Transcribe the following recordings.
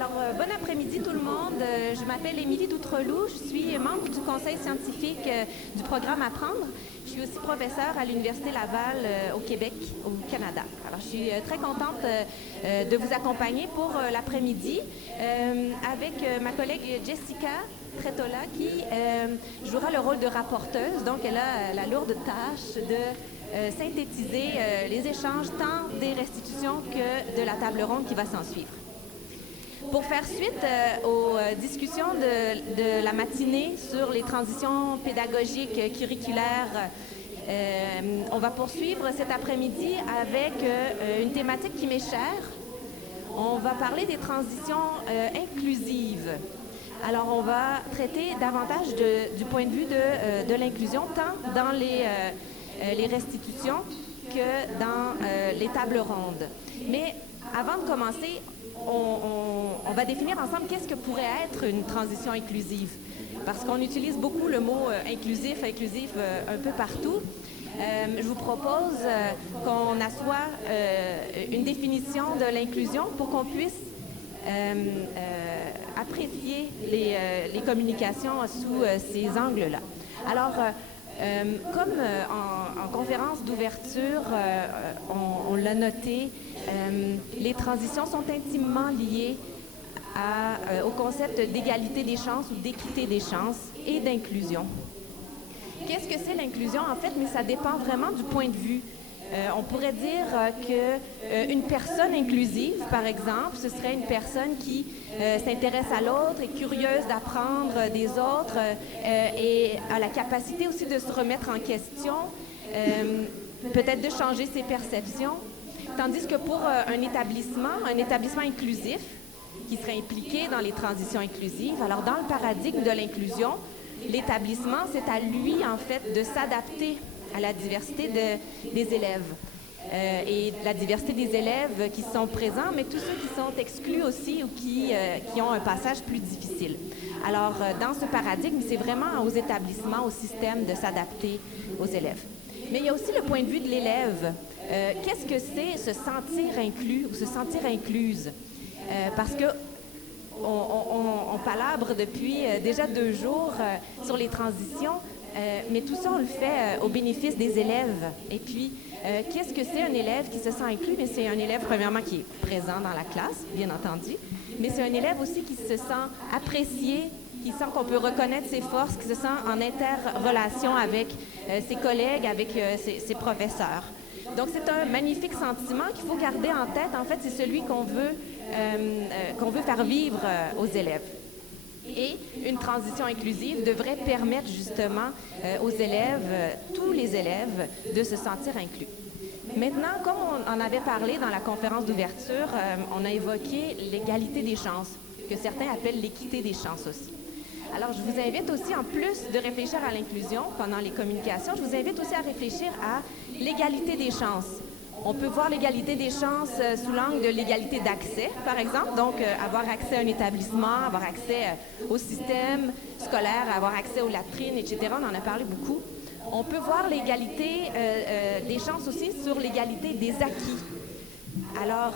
Bon après-midi tout le monde. Je m'appelle Émilie Doutreloup. Je suis membre du conseil scientifique du programme Apprendre. Je suis aussi professeure à l'Université Laval au Québec, au Canada. Alors, je suis très contente de vous accompagner pour l'après-midi avec ma collègue Jessica Tretola qui jouera le rôle de rapporteuse. Donc, elle a la lourde tâche de synthétiser les échanges tant des restitutions que de la table ronde qui va s'en suivre. Pour faire suite aux discussions de la matinée sur les transitions pédagogiques curriculaires, on va poursuivre cet après-midi avec une thématique qui m'est chère. On va parler des transitions inclusives. Alors, on va traiter davantage du point de vue de l'inclusion, tant dans les restitutions que dans les tables rondes. Mais avant de commencer, on va définir ensemble qu'est-ce que pourrait être une transition inclusive. Parce qu'on utilise beaucoup le mot inclusif un peu partout. Je vous propose qu'on assoie une définition de l'inclusion pour qu'on puisse apprécier les communications sous ces angles-là. Alors, comme en conférence d'ouverture, on l'a noté, les transitions sont intimement liées au concept d'égalité des chances ou d'équité des chances et d'inclusion. Qu'est-ce que c'est l'inclusion, en fait? Mais ça dépend vraiment du point de vue. On pourrait dire qu'une personne inclusive, par exemple, ce serait une personne qui s'intéresse à l'autre, est curieuse d'apprendre des autres et a la capacité aussi de se remettre en question, peut-être de changer ses perceptions. Tandis que pour un établissement inclusif, qui serait impliqué dans les transitions inclusives, alors dans le paradigme de l'inclusion, l'établissement, c'est à lui, en fait, de s'adapter à la diversité des élèves. Et la diversité des élèves qui sont présents, mais tous ceux qui sont exclus aussi ou qui ont un passage plus difficile. Alors, dans ce paradigme, c'est vraiment aux établissements, au système de s'adapter aux élèves. Mais il y a aussi le point de vue de l'élève. Qu'est-ce que c'est se sentir inclus ou se sentir incluse? Parce que on palabre depuis déjà 2 jours sur les transitions, mais tout ça, on le fait au bénéfice des élèves. Et puis, qu'est-ce que c'est un élève qui se sent inclus? Mais c'est un élève, premièrement, qui est présent dans la classe, bien entendu, mais c'est un élève aussi qui se sent apprécié, qui sent qu'on peut reconnaître ses forces, qui se sent en interrelation avec ses collègues, avec ses professeurs. Donc, c'est un magnifique sentiment qu'il faut garder en tête. En fait, c'est celui qu'on veut faire vivre aux élèves. Et une transition inclusive devrait permettre justement aux élèves, tous les élèves, de se sentir inclus. Maintenant, comme on en avait parlé dans la conférence d'ouverture, on a évoqué l'égalité des chances, que certains appellent l'équité des chances aussi. Alors, je vous invite aussi, en plus de réfléchir à l'inclusion pendant les communications, je vous invite aussi à réfléchir à l'égalité des chances. On peut voir l'égalité des chances sous l'angle de l'égalité d'accès, par exemple. Donc, avoir accès à un établissement, avoir accès au système scolaire, avoir accès aux latrines, etc. On en a parlé beaucoup. On peut voir l'égalité des chances aussi sur l'égalité des acquis. Alors,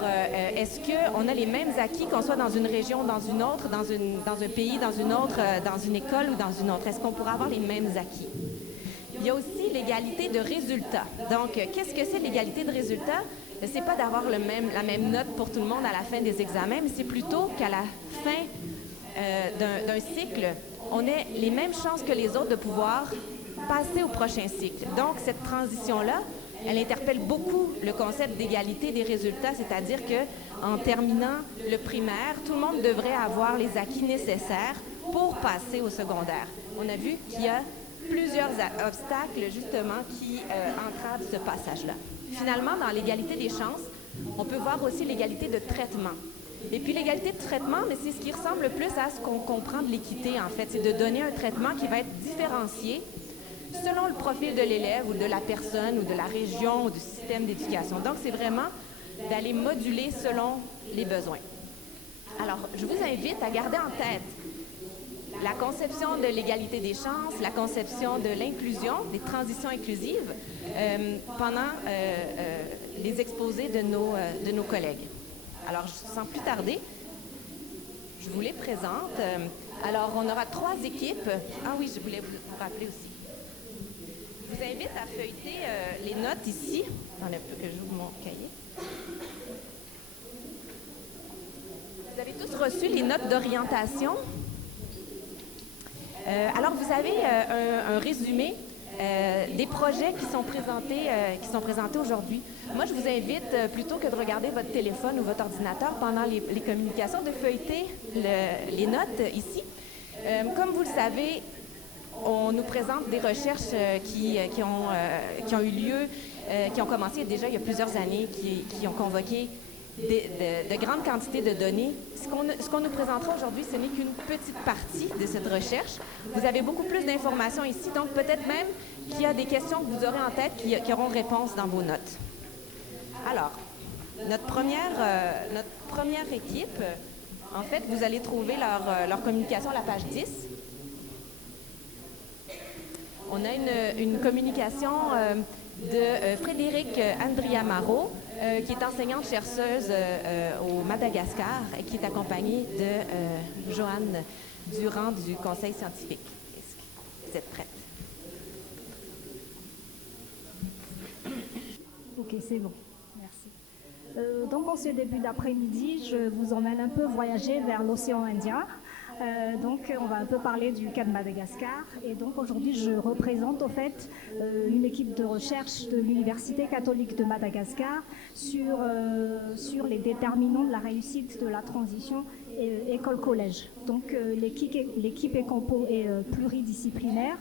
est-ce qu'on a les mêmes acquis, qu'on soit dans une région, dans une autre, dans un pays, dans une autre, dans une école ou dans une autre? Est-ce qu'on pourrait avoir les mêmes acquis? Il y a aussi l'égalité de résultats. Donc, qu'est-ce que c'est l'égalité de résultats? C'est pas d'avoir la même note pour tout le monde à la fin des examens, mais c'est plutôt qu'à la fin d'un cycle, on ait les mêmes chances que les autres de pouvoir passer au prochain cycle. Donc, cette transition-là, elle interpelle beaucoup le concept d'égalité des résultats, c'est-à-dire qu'en terminant le primaire, tout le monde devrait avoir les acquis nécessaires pour passer au secondaire. On a vu qu'il y a plusieurs obstacles, justement, qui entravent ce passage-là. Finalement, dans l'égalité des chances, on peut voir aussi l'égalité de traitement. Et puis, l'égalité de traitement, mais c'est ce qui ressemble le plus à ce qu'on comprend de l'équité, en fait. C'est de donner un traitement qui va être différencié selon le profil de l'élève ou de la personne ou de la région ou du système d'éducation. Donc, c'est vraiment d'aller moduler selon les besoins. Alors, je vous invite à garder en tête la conception de l'égalité des chances, la conception de l'inclusion, des transitions inclusives pendant les exposés de nos collègues. Alors, sans plus tarder, je vous les présente. Alors, on aura 3 équipes. Ah oui, je voulais vous rappeler aussi. Je vous invite à feuilleter les notes ici. Attendez un peu que j'ouvre mon cahier. Vous avez tous reçu les notes d'orientation. Alors, vous avez un résumé des projets qui sont présentés aujourd'hui. Moi, je vous invite, plutôt que de regarder votre téléphone ou votre ordinateur pendant les communications, de feuilleter les notes ici. Comme vous le savez, on nous présente des recherches qui ont eu lieu, qui ont commencé déjà il y a plusieurs années, qui ont convoqué de grandes quantités de données. Ce qu'on nous présentera aujourd'hui, ce n'est qu'une petite partie de cette recherche. Vous avez beaucoup plus d'informations ici, donc peut-être même qu'il y a des questions que vous aurez en tête qui auront réponse dans vos notes. Alors, notre première équipe, en fait, vous allez trouver leur communication à la page 10. On a une communication de Frédéric Andriamaro, qui est enseignante-chercheuse au Madagascar et qui est accompagnée de Joanne Durand du Conseil scientifique. Est-ce que vous êtes prête? Ok, c'est bon. Merci. Donc, en ce début d'après-midi, je vous emmène un peu voyager vers l'océan Indien. Donc, on va un peu parler du cas de Madagascar. Et donc, aujourd'hui, je représente, au fait, une équipe de recherche de l'Université catholique de Madagascar sur les déterminants de la réussite de la transition école-collège. Donc, l'équipe est pluridisciplinaire.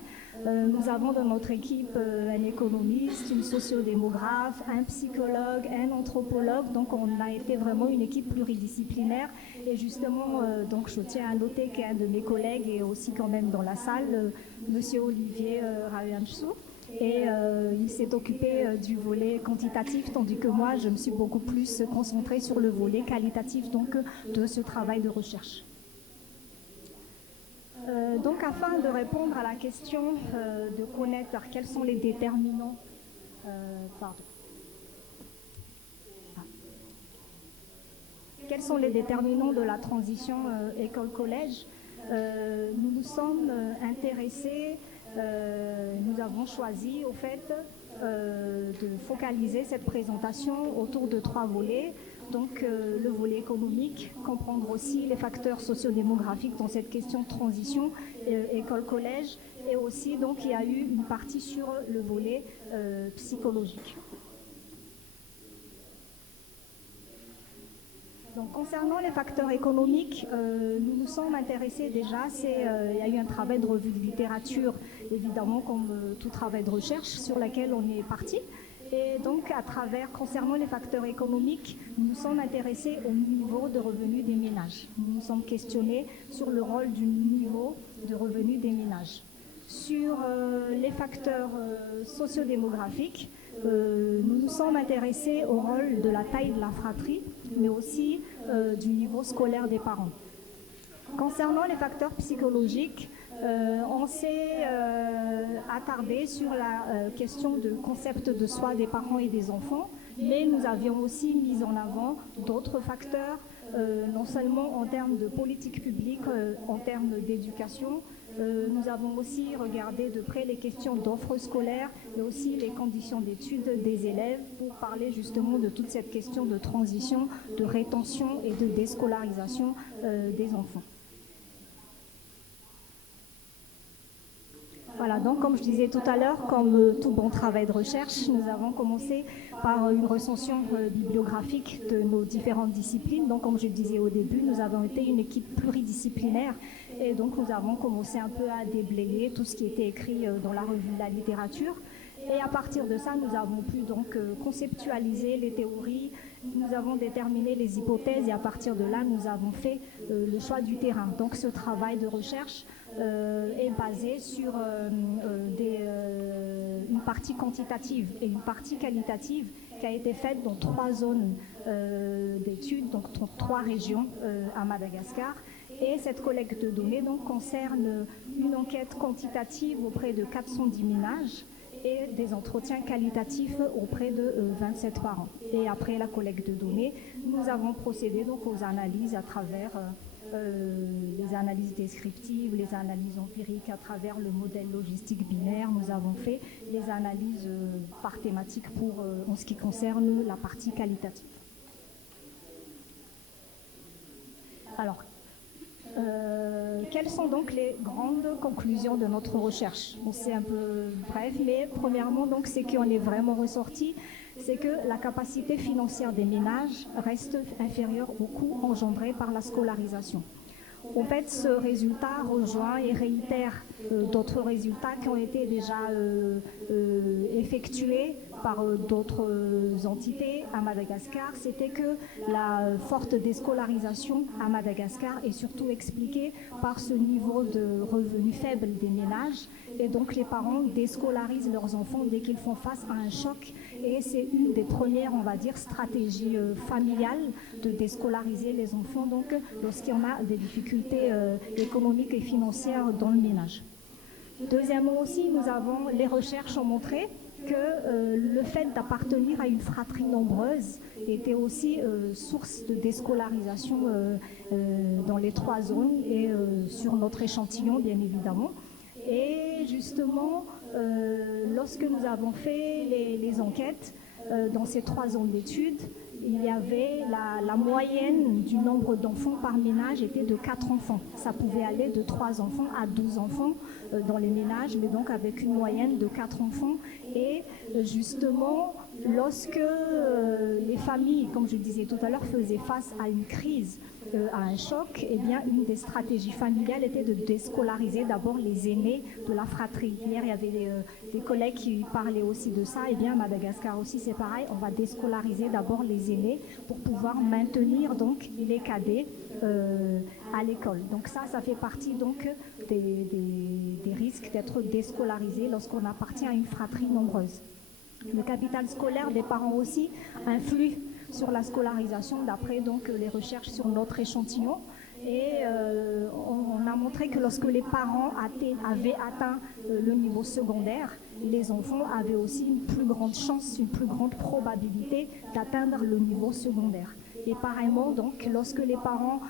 Nous avons dans notre équipe un économiste, une sociodémographe, un psychologue, un anthropologue. Donc, on a été vraiment une équipe pluridisciplinaire. Et justement, donc, je tiens à noter qu'un de mes collègues est aussi quand même dans la salle, Monsieur Olivier Rahuanchou. Et il s'est occupé du volet quantitatif, tandis que moi, je me suis beaucoup plus concentrée sur le volet qualitatif donc, de ce travail de recherche. Donc, afin de répondre à la question de connaître quels sont les déterminants, quels sont les déterminants de la transition école-collège, nous nous sommes intéressés, nous avons choisi au fait de focaliser cette présentation autour de 3 volets. Donc, le volet économique, comprendre aussi les facteurs sociodémographiques dans cette question de transition école-collège, et aussi, donc, il y a eu une partie sur le volet psychologique. Donc, concernant les facteurs économiques, nous nous sommes intéressés déjà, il y a eu un travail de revue de littérature, évidemment, comme tout travail de recherche, sur lequel on est parti. Et donc, concernant les facteurs économiques, nous nous sommes intéressés au niveau de revenus des ménages. Nous nous sommes questionnés sur le rôle du niveau de revenus des ménages. Sur les facteurs sociodémographiques, nous nous sommes intéressés au rôle de la taille de la fratrie, mais aussi du niveau scolaire des parents. Concernant les facteurs psychologiques, on s'est attardé sur la question de concept de soi des parents et des enfants, mais nous avions aussi mis en avant d'autres facteurs, non seulement en termes de politique publique, en termes d'éducation. Nous avons aussi regardé de près les questions d'offres scolaires, mais aussi les conditions d'études des élèves pour parler justement de toute cette question de transition, de rétention et de déscolarisation des enfants. Voilà, donc comme je disais tout à l'heure, comme tout bon travail de recherche, nous avons commencé par une recension bibliographique de nos différentes disciplines. Donc comme je le disais au début, nous avons été une équipe pluridisciplinaire et donc nous avons commencé un peu à déblayer tout ce qui était écrit dans la revue de la littérature. Et à partir de ça, nous avons pu donc conceptualiser les théories, nous avons déterminé les hypothèses et à partir de là, nous avons fait le choix du terrain. Donc ce travail de recherche est basé sur une partie quantitative et une partie qualitative qui a été faite dans 3 zones d'études, donc dans 3 régions à Madagascar. Et cette collecte de données donc, concerne une enquête quantitative auprès de 410 ménages et des entretiens qualitatifs auprès de 27 parents. Et après la collecte de données, nous avons procédé donc aux analyses à travers les analyses descriptives, les analyses empiriques à travers le modèle logistique binaire. Nous avons fait les analyses par thématique pour en ce qui concerne la partie qualitative. Alors, quelles sont donc les grandes conclusions de notre recherche? C'est un peu bref, mais premièrement, donc, ce qui en est vraiment ressorti, c'est que la capacité financière des ménages reste inférieure au coût engendré par la scolarisation. En fait, ce résultat rejoint et réitère d'autres résultats qui ont été déjà effectués par d'autres entités à Madagascar. C'était que la forte déscolarisation à Madagascar est surtout expliquée par ce niveau de revenus faible des ménages. Et donc les parents déscolarisent leurs enfants dès qu'ils font face à un choc. Et c'est une des premières, on va dire, stratégies familiales de déscolariser les enfants, donc lorsqu'il y en a des difficultés économiques et financières dans le ménage. Deuxièmement aussi, les recherches ont montré que le fait d'appartenir à une fratrie nombreuse était aussi source de déscolarisation dans les 3 zones et sur notre échantillon, bien évidemment. Et justement, lorsque nous avons fait les enquêtes dans ces 3 zones d'études, il y avait la moyenne du nombre d'enfants par ménage était de 4 enfants. Ça pouvait aller de 3 enfants à 12 enfants dans les ménages, mais donc avec une moyenne de 4 enfants. Et justement, lorsque les familles, comme je disais tout à l'heure, faisaient face à une crise, à un choc, eh bien, une des stratégies familiales était de déscolariser d'abord les aînés de la fratrie. Hier, il y avait des collègues qui parlaient aussi de ça. Eh bien, à Madagascar aussi, c'est pareil. On va déscolariser d'abord les aînés pour pouvoir maintenir donc les cadets à l'école. Donc ça fait partie donc des risques d'être déscolarisé lorsqu'on appartient à une fratrie nombreuse. Le capital scolaire des parents aussi influe sur la scolarisation d'après donc les recherches sur notre échantillon. Et on a montré que lorsque les parents avaient atteint le niveau secondaire, les enfants avaient aussi une plus grande chance, une plus grande probabilité d'atteindre le niveau secondaire. Et pareillement, donc, lorsque les parents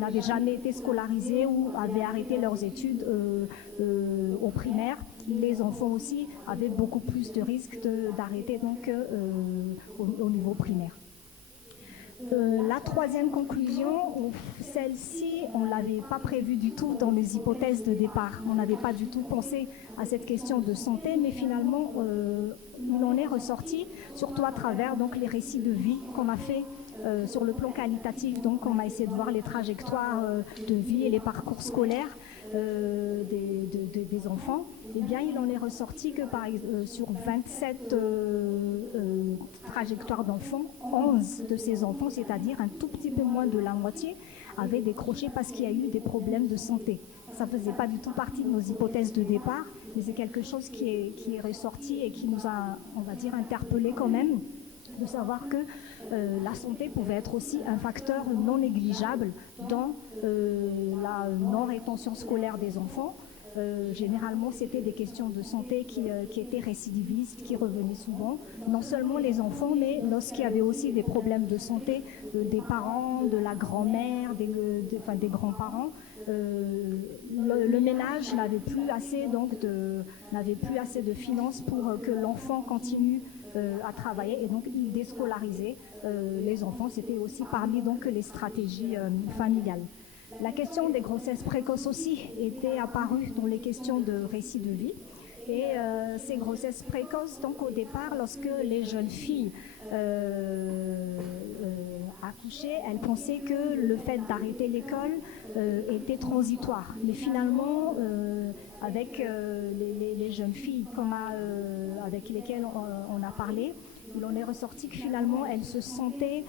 n'avaient jamais été scolarisés ou avaient arrêté leurs études au primaire, les enfants aussi avaient beaucoup plus de risques d'arrêter donc au niveau primaire. La troisième conclusion, celle-ci, on ne l'avait pas prévue du tout dans les hypothèses de départ. On n'avait pas du tout pensé à cette question de santé, mais finalement, il en est ressorti, surtout à travers donc, les récits de vie qu'on a fait sur le plan qualitatif. Donc, on a essayé de voir les trajectoires de vie et les parcours scolaires des enfants. Eh bien, il en est ressorti que sur 27 trajectoires d'enfants, 11 de ces enfants, c'est-à-dire un tout petit peu moins de la moitié, avaient décroché parce qu'il y a eu des problèmes de santé. Ça ne faisait pas du tout partie de nos hypothèses de départ, mais c'est quelque chose qui est ressorti et qui nous a, on va dire, interpellés quand même, de savoir que la santé pouvait être aussi un facteur non négligeable dans la non-rétention scolaire des enfants. Généralement, c'était des questions de santé qui étaient récidivistes, qui revenaient souvent. Non seulement les enfants, mais lorsqu'il y avait aussi des problèmes de santé des parents, de la grand-mère, des grands-parents, le ménage n'avait plus assez de finances pour que l'enfant continue à travailler et donc il déscolarisait les enfants. C'était aussi parmi donc les stratégies familiales. La question des grossesses précoces aussi était apparue dans les questions de récit de vie. Et ces grossesses précoces, donc au départ, lorsque les jeunes filles accouchaient, elles pensaient que le fait d'arrêter l'école était transitoire. Mais finalement, avec les jeunes filles avec lesquelles on a parlé, il en est ressorti que finalement, elles se sentaient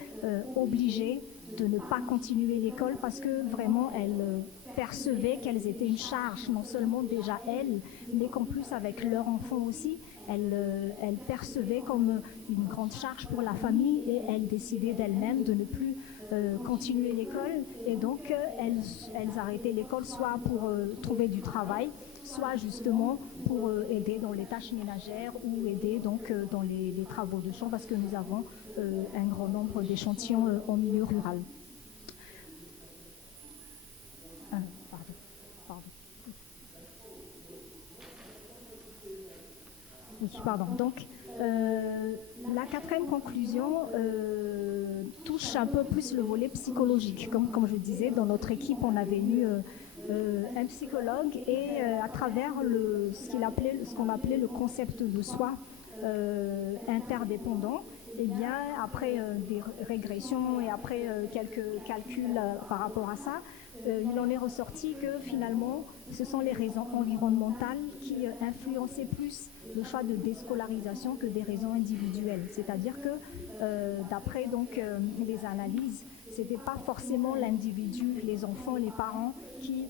obligées de ne pas continuer l'école parce que vraiment, elles percevaient qu'elles étaient une charge, non seulement déjà elles, mais qu'en plus avec leur enfant aussi, elles percevaient comme une grande charge pour la famille et elles décidaient d'elles-mêmes de ne plus continuer l'école et donc elles arrêtaient l'école soit pour trouver du travail, soit justement pour aider dans les tâches ménagères ou aider donc dans les travaux de champ parce que nous avons un grand nombre d'échantillons en milieu rural. Oui, pardon. Donc, la quatrième conclusion touche un peu plus le volet psychologique. Comme je disais, dans notre équipe, on avait eu un psychologue et à travers ce qu'on appelait le concept de soi interdépendant, et bien après des régressions et après quelques calculs par rapport à ça, il en est ressorti que finalement, ce sont les raisons environnementales qui influençaient plus le choix de déscolarisation que des raisons individuelles. C'est-à-dire que d'après donc les analyses, c'était pas forcément l'individu, les enfants, les parents qui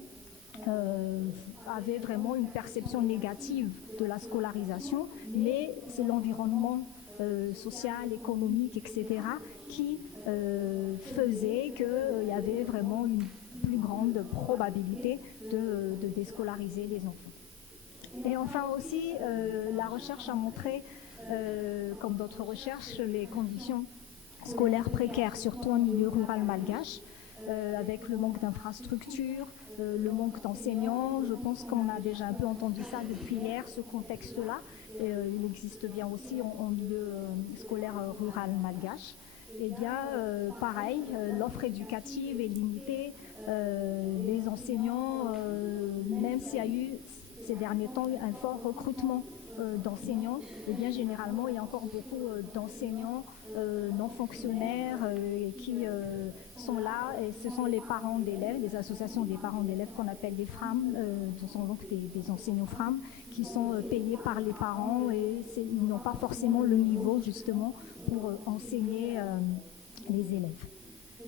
avaient vraiment une perception négative de la scolarisation, mais c'est l'environnement social, économique, etc., qui faisait qu'il y avait vraiment une plus grande probabilité de déscolariser les enfants. Et enfin aussi, la recherche a montré, comme d'autres recherches, les conditions scolaires précaires, surtout en milieu rural malgache, avec le manque d'infrastructures, le manque d'enseignants. Je pense qu'on a déjà un peu entendu ça depuis hier, ce contexte-là. Il existe bien aussi en milieu scolaire rural malgache. Eh bien, pareil, l'offre éducative est limitée. Les enseignants, même s'il y a eu ces derniers temps un fort recrutement d'enseignants, et bien généralement il y a encore beaucoup d'enseignants non fonctionnaires qui sont là, et ce sont les parents d'élèves, les associations des parents d'élèves qu'on appelle les FRAM, ce sont donc des enseignants FRAM qui sont payés par les parents et ils n'ont pas forcément le niveau justement pour enseigner les élèves.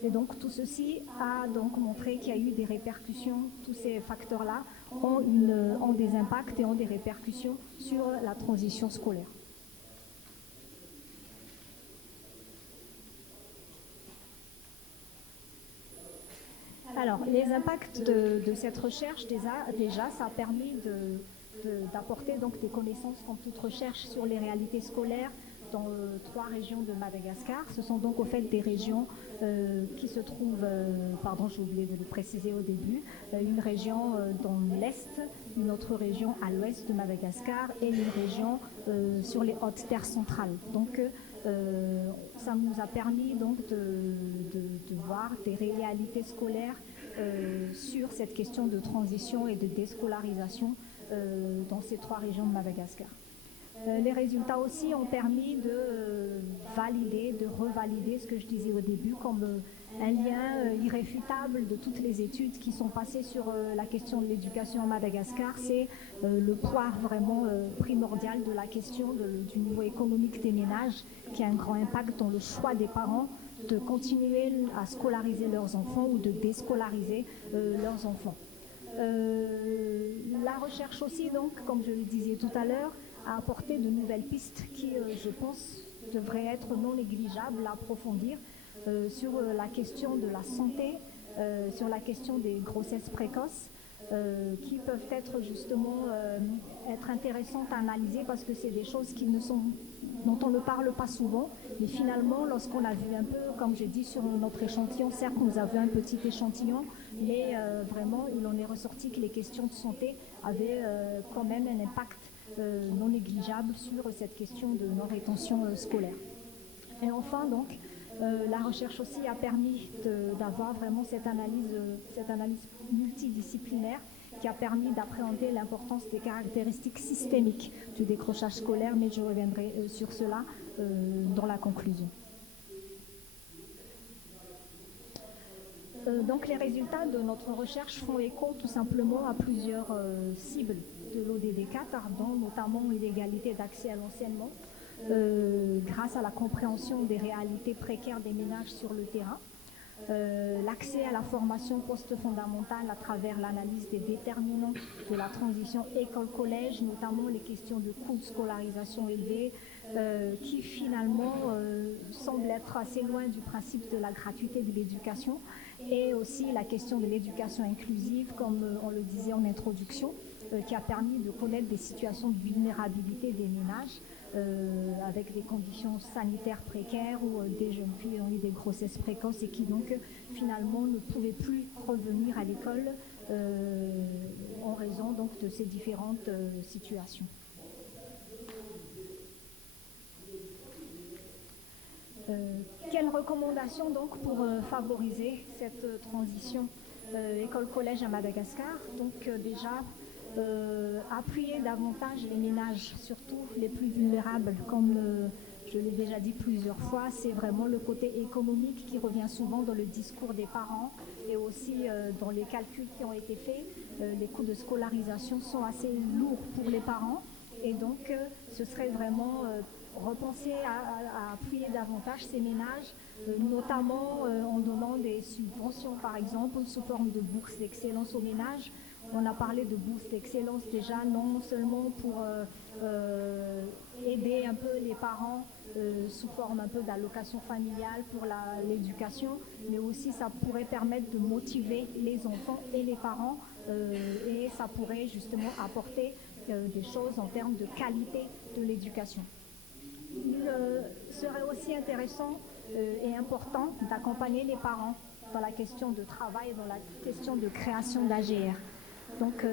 Et donc tout ceci a donc montré qu'il y a eu des répercussions, tous ces facteurs-là ont des impacts et ont des répercussions sur la transition scolaire. Alors, les impacts de cette recherche, déjà, ça a permis d'apporter donc des connaissances comme toute recherche sur les réalités scolaires dans 3 régions de Madagascar. Ce sont donc au fait des régions qui se trouvent, pardon, j'ai oublié de le préciser au début, une région dans l'est, une autre région à l'ouest de Madagascar et une région sur les hautes terres centrales. Donc, ça nous a permis donc de voir des réalités scolaires sur cette question de transition et de déscolarisation dans ces 3 régions de Madagascar. Les résultats aussi ont permis de valider, de revalider ce que je disais au début comme un lien irréfutable de toutes les études qui sont passées sur la question de l'éducation à Madagascar. C'est le poids vraiment primordial de la question du niveau économique des ménages qui a un grand impact dans le choix des parents de continuer à scolariser leurs enfants ou de déscolariser leurs enfants. La recherche aussi, donc, comme je le disais tout à l'heure, a apporté de nouvelles pistes qui, je pense, devraient être non négligeables à approfondir sur la question de la santé, sur la question des grossesses précoces, qui peuvent être justement être intéressantes à analyser parce que c'est des choses dont on ne parle pas souvent, mais finalement, lorsqu'on a vu un peu, comme j'ai dit sur notre échantillon, certes nous avons un petit échantillon, mais vraiment il en est ressorti que les questions de santé avaient quand même un impact non négligeable sur cette question de non-rétention scolaire. Et enfin donc, la recherche aussi a permis d'avoir vraiment cette analyse multidisciplinaire qui a permis d'appréhender l'importance des caractéristiques systémiques du décrochage scolaire, mais je reviendrai sur cela dans la conclusion. Donc les résultats de notre recherche font écho tout simplement à plusieurs cibles de l'ODD4, dont notamment l'égalité d'accès à l'enseignement, grâce à la compréhension des réalités précaires des ménages sur le terrain, l'accès à la formation post-fondamentale à travers l'analyse des déterminants de la transition école-collège, notamment les questions de coûts de scolarisation élevés, qui finalement semblent être assez loin du principe de la gratuité de l'éducation, et aussi la question de l'éducation inclusive, comme on le disait en introduction, qui a permis de connaître des situations de vulnérabilité des ménages, avec des conditions sanitaires précaires où des jeunes filles ont eu des grossesses précoces et qui donc finalement ne pouvaient plus revenir à l'école en raison donc de ces différentes situations. Quelles recommandations donc pour favoriser cette transition école-collège à Madagascar? Donc déjà, appuyer davantage les ménages, surtout les plus vulnérables, comme je l'ai déjà dit plusieurs fois, c'est vraiment le côté économique qui revient souvent dans le discours des parents et aussi dans les calculs qui ont été faits. Les coûts de scolarisation sont assez lourds pour les parents et donc ce serait vraiment repenser à appuyer davantage ces ménages, notamment en donnant des subventions par exemple sous forme de bourses d'excellence aux ménages. On a parlé de bourses d'excellence déjà, non seulement pour aider un peu les parents sous forme un peu d'allocation familiale pour l'éducation, mais aussi ça pourrait permettre de motiver les enfants et les parents et ça pourrait justement apporter des choses en termes de qualité de l'éducation. Il serait aussi intéressant et important d'accompagner les parents dans la question de travail, dans la question de création d'AGR. Donc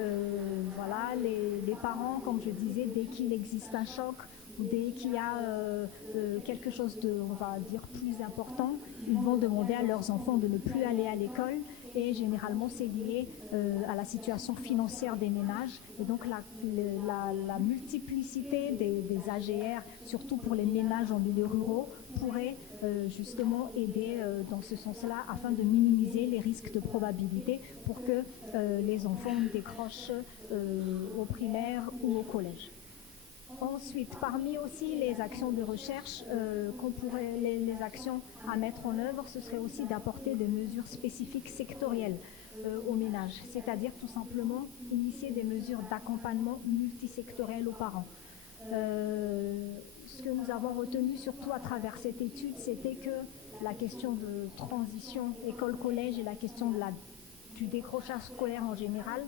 voilà, les parents, comme je disais, dès qu'il existe un choc, ou dès qu'il y a quelque chose de, on va dire, plus important, ils vont demander à leurs enfants de ne plus aller à l'école et généralement c'est lié à la situation financière des ménages. Et donc la multiplicité des AGR, surtout pour les ménages en milieu ruraux, pourrait justement aider dans ce sens-là afin de minimiser les risques de probabilité pour que les enfants décrochent au primaire ou au collège. Ensuite, parmi aussi les actions de recherche, les actions à mettre en œuvre, ce serait aussi d'apporter des mesures spécifiques sectorielles aux ménages, c'est-à-dire tout simplement initier des mesures d'accompagnement multisectoriel aux parents. Ce que nous avons retenu surtout à travers cette étude, c'était que la question de transition école-collège et la question du décrochage scolaire en général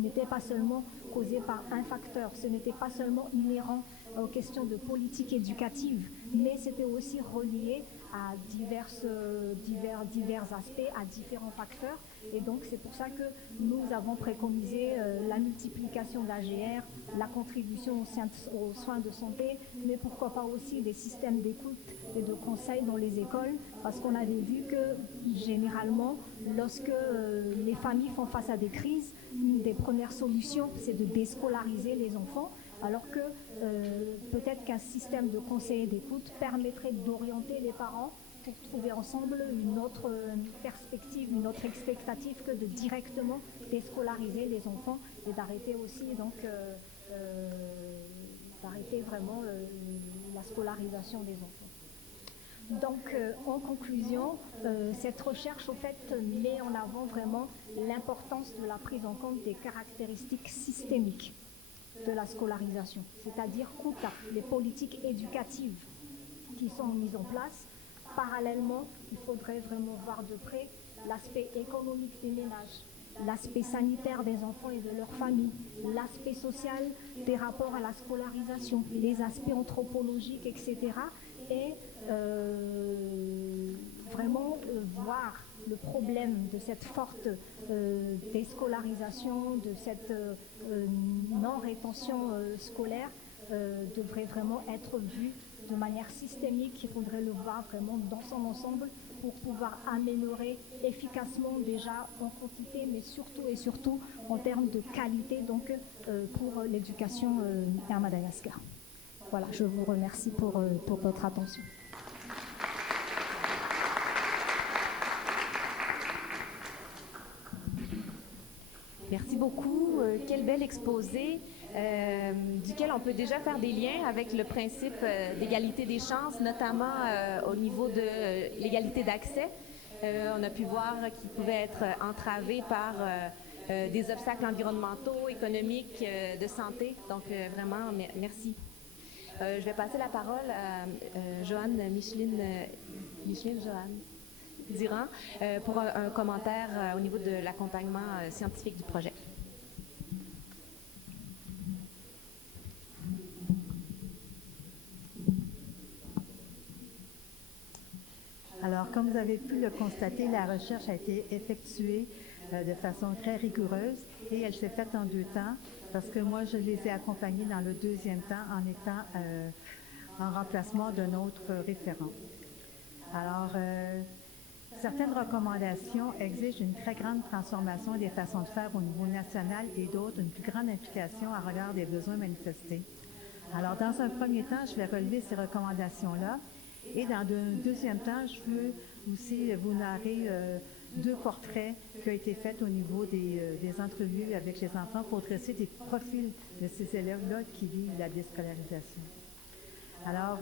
n'était pas seulement causé par un facteur, ce n'était pas seulement inhérent aux questions de politique éducative, mais c'était aussi relié à divers aspects, à différents facteurs. Et donc c'est pour ça que nous avons préconisé la multiplication d'AGR, la contribution aux soins de santé, mais pourquoi pas aussi des systèmes d'écoute et de conseil dans les écoles, parce qu'on avait vu que généralement, lorsque les familles font face à des crises, une des premières solutions, c'est de déscolariser les enfants, alors que peut-être qu'un système de conseil et d'écoute permettrait d'orienter les parents pour trouver ensemble une autre perspective, une autre expectative que de directement déscolariser les enfants et d'arrêter aussi donc d'arrêter vraiment la scolarisation des enfants. Donc, en conclusion, cette recherche, au fait, met en avant vraiment l'importance de la prise en compte des caractéristiques systémiques de la scolarisation, c'est-à-dire les politiques éducatives qui sont mises en place. Parallèlement, il faudrait vraiment voir de près l'aspect économique des ménages, l'aspect sanitaire des enfants et de leurs familles, l'aspect social des rapports à la scolarisation, les aspects anthropologiques, etc. Et vraiment voir le problème de cette forte déscolarisation, de cette non-rétention scolaire devrait vraiment être vu de manière systémique. Il faudrait le voir vraiment dans son ensemble pour pouvoir améliorer efficacement déjà en quantité, mais surtout et surtout en termes de qualité donc pour l'éducation à Madagascar. Voilà, je vous remercie pour votre attention. Merci beaucoup. Quel bel exposé duquel on peut déjà faire des liens avec le principe d'égalité des chances, notamment au niveau de l'égalité d'accès. On a pu voir qu'il pouvait être entravé par des obstacles environnementaux, économiques, de santé. Donc vraiment, merci. Je vais passer la parole à Joanne Micheline Joanne Durand pour un commentaire au niveau de l'accompagnement scientifique du projet. Alors, comme vous avez pu le constater, la recherche a été effectuée de façon très rigoureuse et elle s'est faite en 2 temps parce que moi, je les ai accompagnés dans le 2e temps en étant en remplacement d'un autre référent. Alors, certaines recommandations exigent une très grande transformation des façons de faire au niveau national et d'autres une plus grande implication à regard des besoins manifestés. Alors, dans un premier temps, je vais relever ces recommandations-là. Et dans un deuxième temps, je veux aussi vous narrer deux portraits qui ont été faits au niveau des entrevues avec les enfants pour dresser des profils de ces élèves-là qui vivent la déscolarisation. Alors,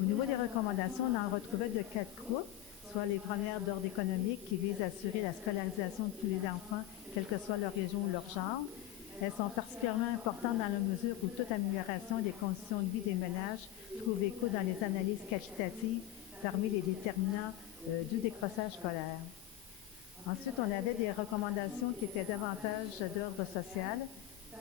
au niveau des recommandations, on en retrouvait de 4 groupes, soit les premières d'ordre économique qui visent à assurer la scolarisation de tous les enfants, quelle que soit leur région ou leur genre. Elles sont particulièrement importantes dans la mesure où toute amélioration des conditions de vie des ménages trouve écho dans les analyses qualitatives parmi les déterminants du décrochage scolaire. Ensuite, on avait des recommandations qui étaient davantage d'ordre social,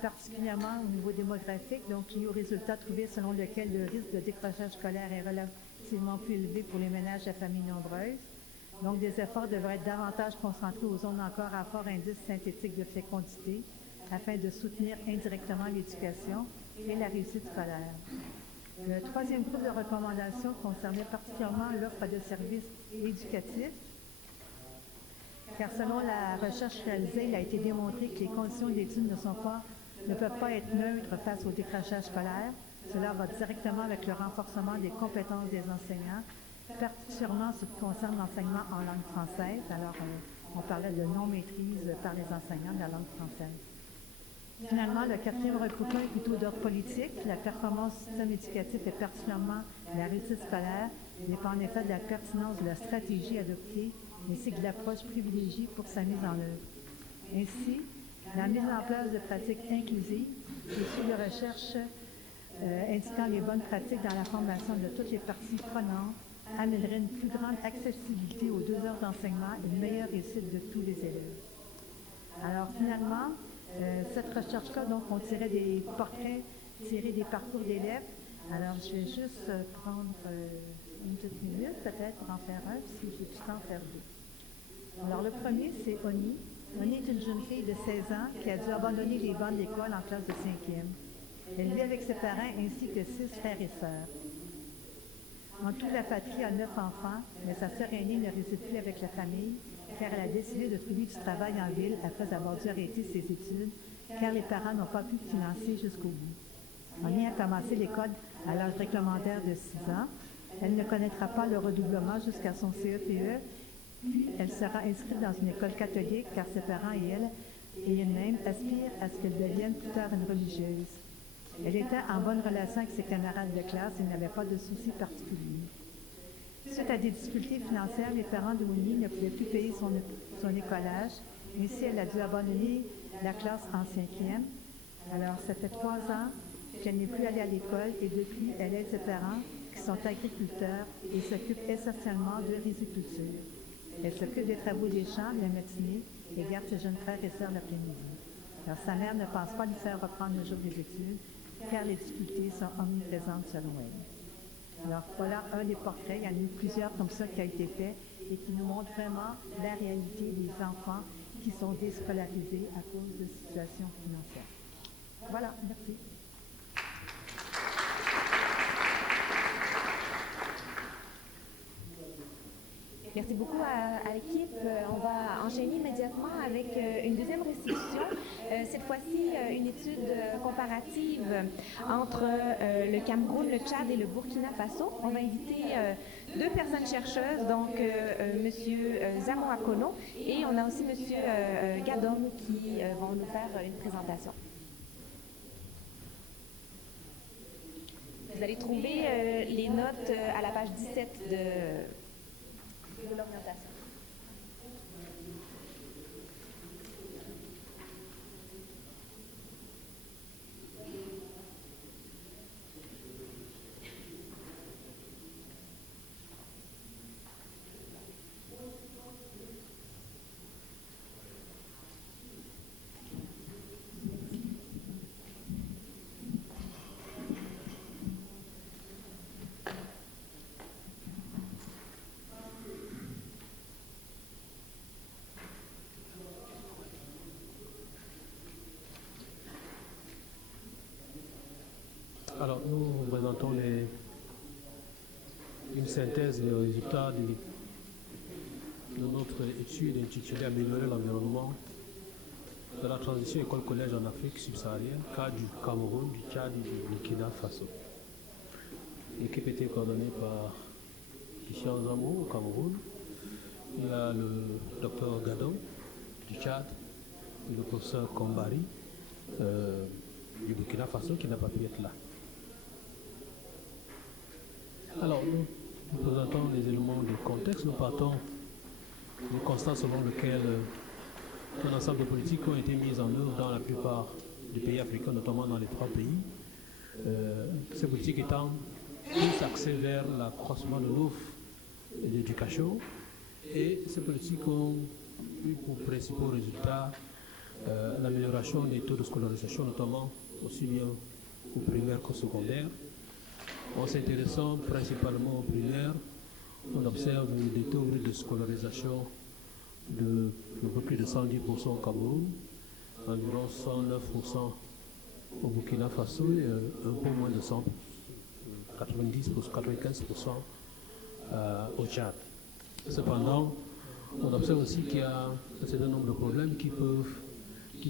particulièrement au niveau démographique, donc liées aux résultats trouvés selon lesquels le risque de décrochage scolaire est relativement plus élevé pour les ménages à familles nombreuses. Donc, des efforts devraient être davantage concentrés aux zones encore à fort indice synthétique de fécondité, afin de soutenir indirectement l'éducation et la réussite scolaire. Le troisième groupe de recommandations concernait particulièrement l'offre de services éducatifs, car selon la recherche réalisée, il a été démontré que les conditions d'études ne peuvent pas être neutres face au décrochage scolaire. Cela va directement avec le renforcement des compétences des enseignants, particulièrement ce qui concerne l'enseignement en langue française. Alors, on parlait de non-maîtrise par les enseignants de la langue française. Finalement, le quatrième regroupement est plutôt d'ordre politique. La performance du système éducatif et particulièrement la réussite scolaire dépend en effet de la pertinence de la stratégie adoptée ainsi que de l'approche privilégiée pour sa mise en œuvre. Ainsi, la mise en place de pratiques inclusives et suivi de recherche indiquant les bonnes pratiques dans la formation de toutes les parties prenantes amènerait une plus grande accessibilité aux 2 heures d'enseignement et une meilleure réussite de tous les élèves. Alors finalement, cette recherche-là, donc, on tirait des portraits tirés des parcours d'élèves. Alors, je vais juste prendre une petite minute, peut-être, pour en faire un, si j'ai du temps, faire 2. Alors, le premier, c'est Oni. Oni est une jeune fille de 16 ans qui a dû abandonner les bancs de l'école en classe de 5e. Elle vit avec ses parents ainsi que 6 frères et sœurs. En tout, la patrie a 9 enfants, mais sa sœur aînée ne réside plus avec la famille, car elle a décidé de trouver du travail en ville après avoir dû arrêter ses études, car les parents n'ont pas pu financer jusqu'au bout. Oni a commencé l'école à l'âge réglementaire de 6 ans. Elle ne connaîtra pas le redoublement jusqu'à son CEPE, puis elle sera inscrite dans une école catholique, car ses parents et elle-même aspirent à ce qu'elle devienne plus tard une religieuse. Elle était en bonne relation avec ses camarades de classe et n'avait pas de soucis particuliers. Suite à des difficultés financières, les parents de Oni ne pouvaient plus payer son écolage. Ainsi, elle a dû abandonner la classe en 5e. Alors, ça fait 3 ans qu'elle n'est plus allée à l'école et depuis, elle aide ses parents qui sont agriculteurs et s'occupe essentiellement de riziculture. Elle s'occupe des travaux des champs la matinée et garde ses jeunes frères et sœurs l'après-midi. Alors, sa mère ne pense pas lui faire reprendre le jour des études car les difficultés sont omniprésentes selon elle. Alors voilà un des portraits, il y en a eu plusieurs comme ça qui a été fait et qui nous montrent vraiment la réalité des enfants qui sont déscolarisés à cause de situations financières. Voilà, merci. Merci beaucoup à l'équipe. On va enchaîner immédiatement avec une deuxième restitution. Cette fois-ci, une étude comparative entre le Cameroun, le Tchad et le Burkina Faso. On va inviter 2 personnes chercheuses, donc M. Zamo Akono et on a aussi M. Gadom qui vont nous faire une présentation. Vous allez trouver les notes à la page 17 de l'orientation. Alors, nous présentons une synthèse des résultats de notre étude intitulée Améliorer l'environnement de la transition école-collège en Afrique subsaharienne, cas du Cameroun, du Tchad et du Burkina Faso. L'équipe était coordonnée par Christian Zambo au Cameroun. Il y a le docteur Gadon du Tchad et le professeur Kombari du Burkina Faso qui n'a pas pu être là. Alors, nous présentons les éléments de contexte. Nous partons du constat selon lequel un ensemble de politiques ont été mises en œuvre dans la plupart des pays africains, notamment dans les 3 pays. Ces politiques étant plus axées vers l'accroissement de l'offre d'éducation, et ces politiques ont eu pour principaux résultats l'amélioration des taux de scolarisation, notamment aussi bien au primaire qu'au secondaire. En s'intéressant principalement au primaire, on observe des taux de scolarisation de un peu plus de 110% au Cameroun, environ 109% au Burkina Faso et un peu moins de 95% au Tchad. Cependant, on observe aussi qu'il y a un certain nombre de problèmes qui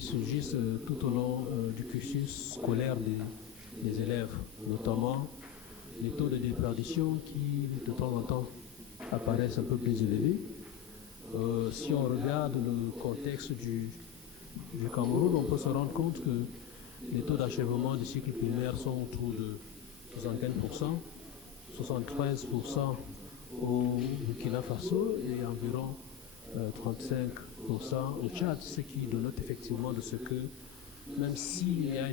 surgissent tout au long du cursus scolaire des élèves, notamment les taux de déperdition qui de temps en temps apparaissent un peu plus élevés. Si on regarde le contexte du Cameroun, on peut se rendre compte que les taux d'achèvement du cycle primaire sont autour de 75%, 73% au Burkina Faso et environ 35% au Tchad, ce qui dénote effectivement de ce que, même s'il y a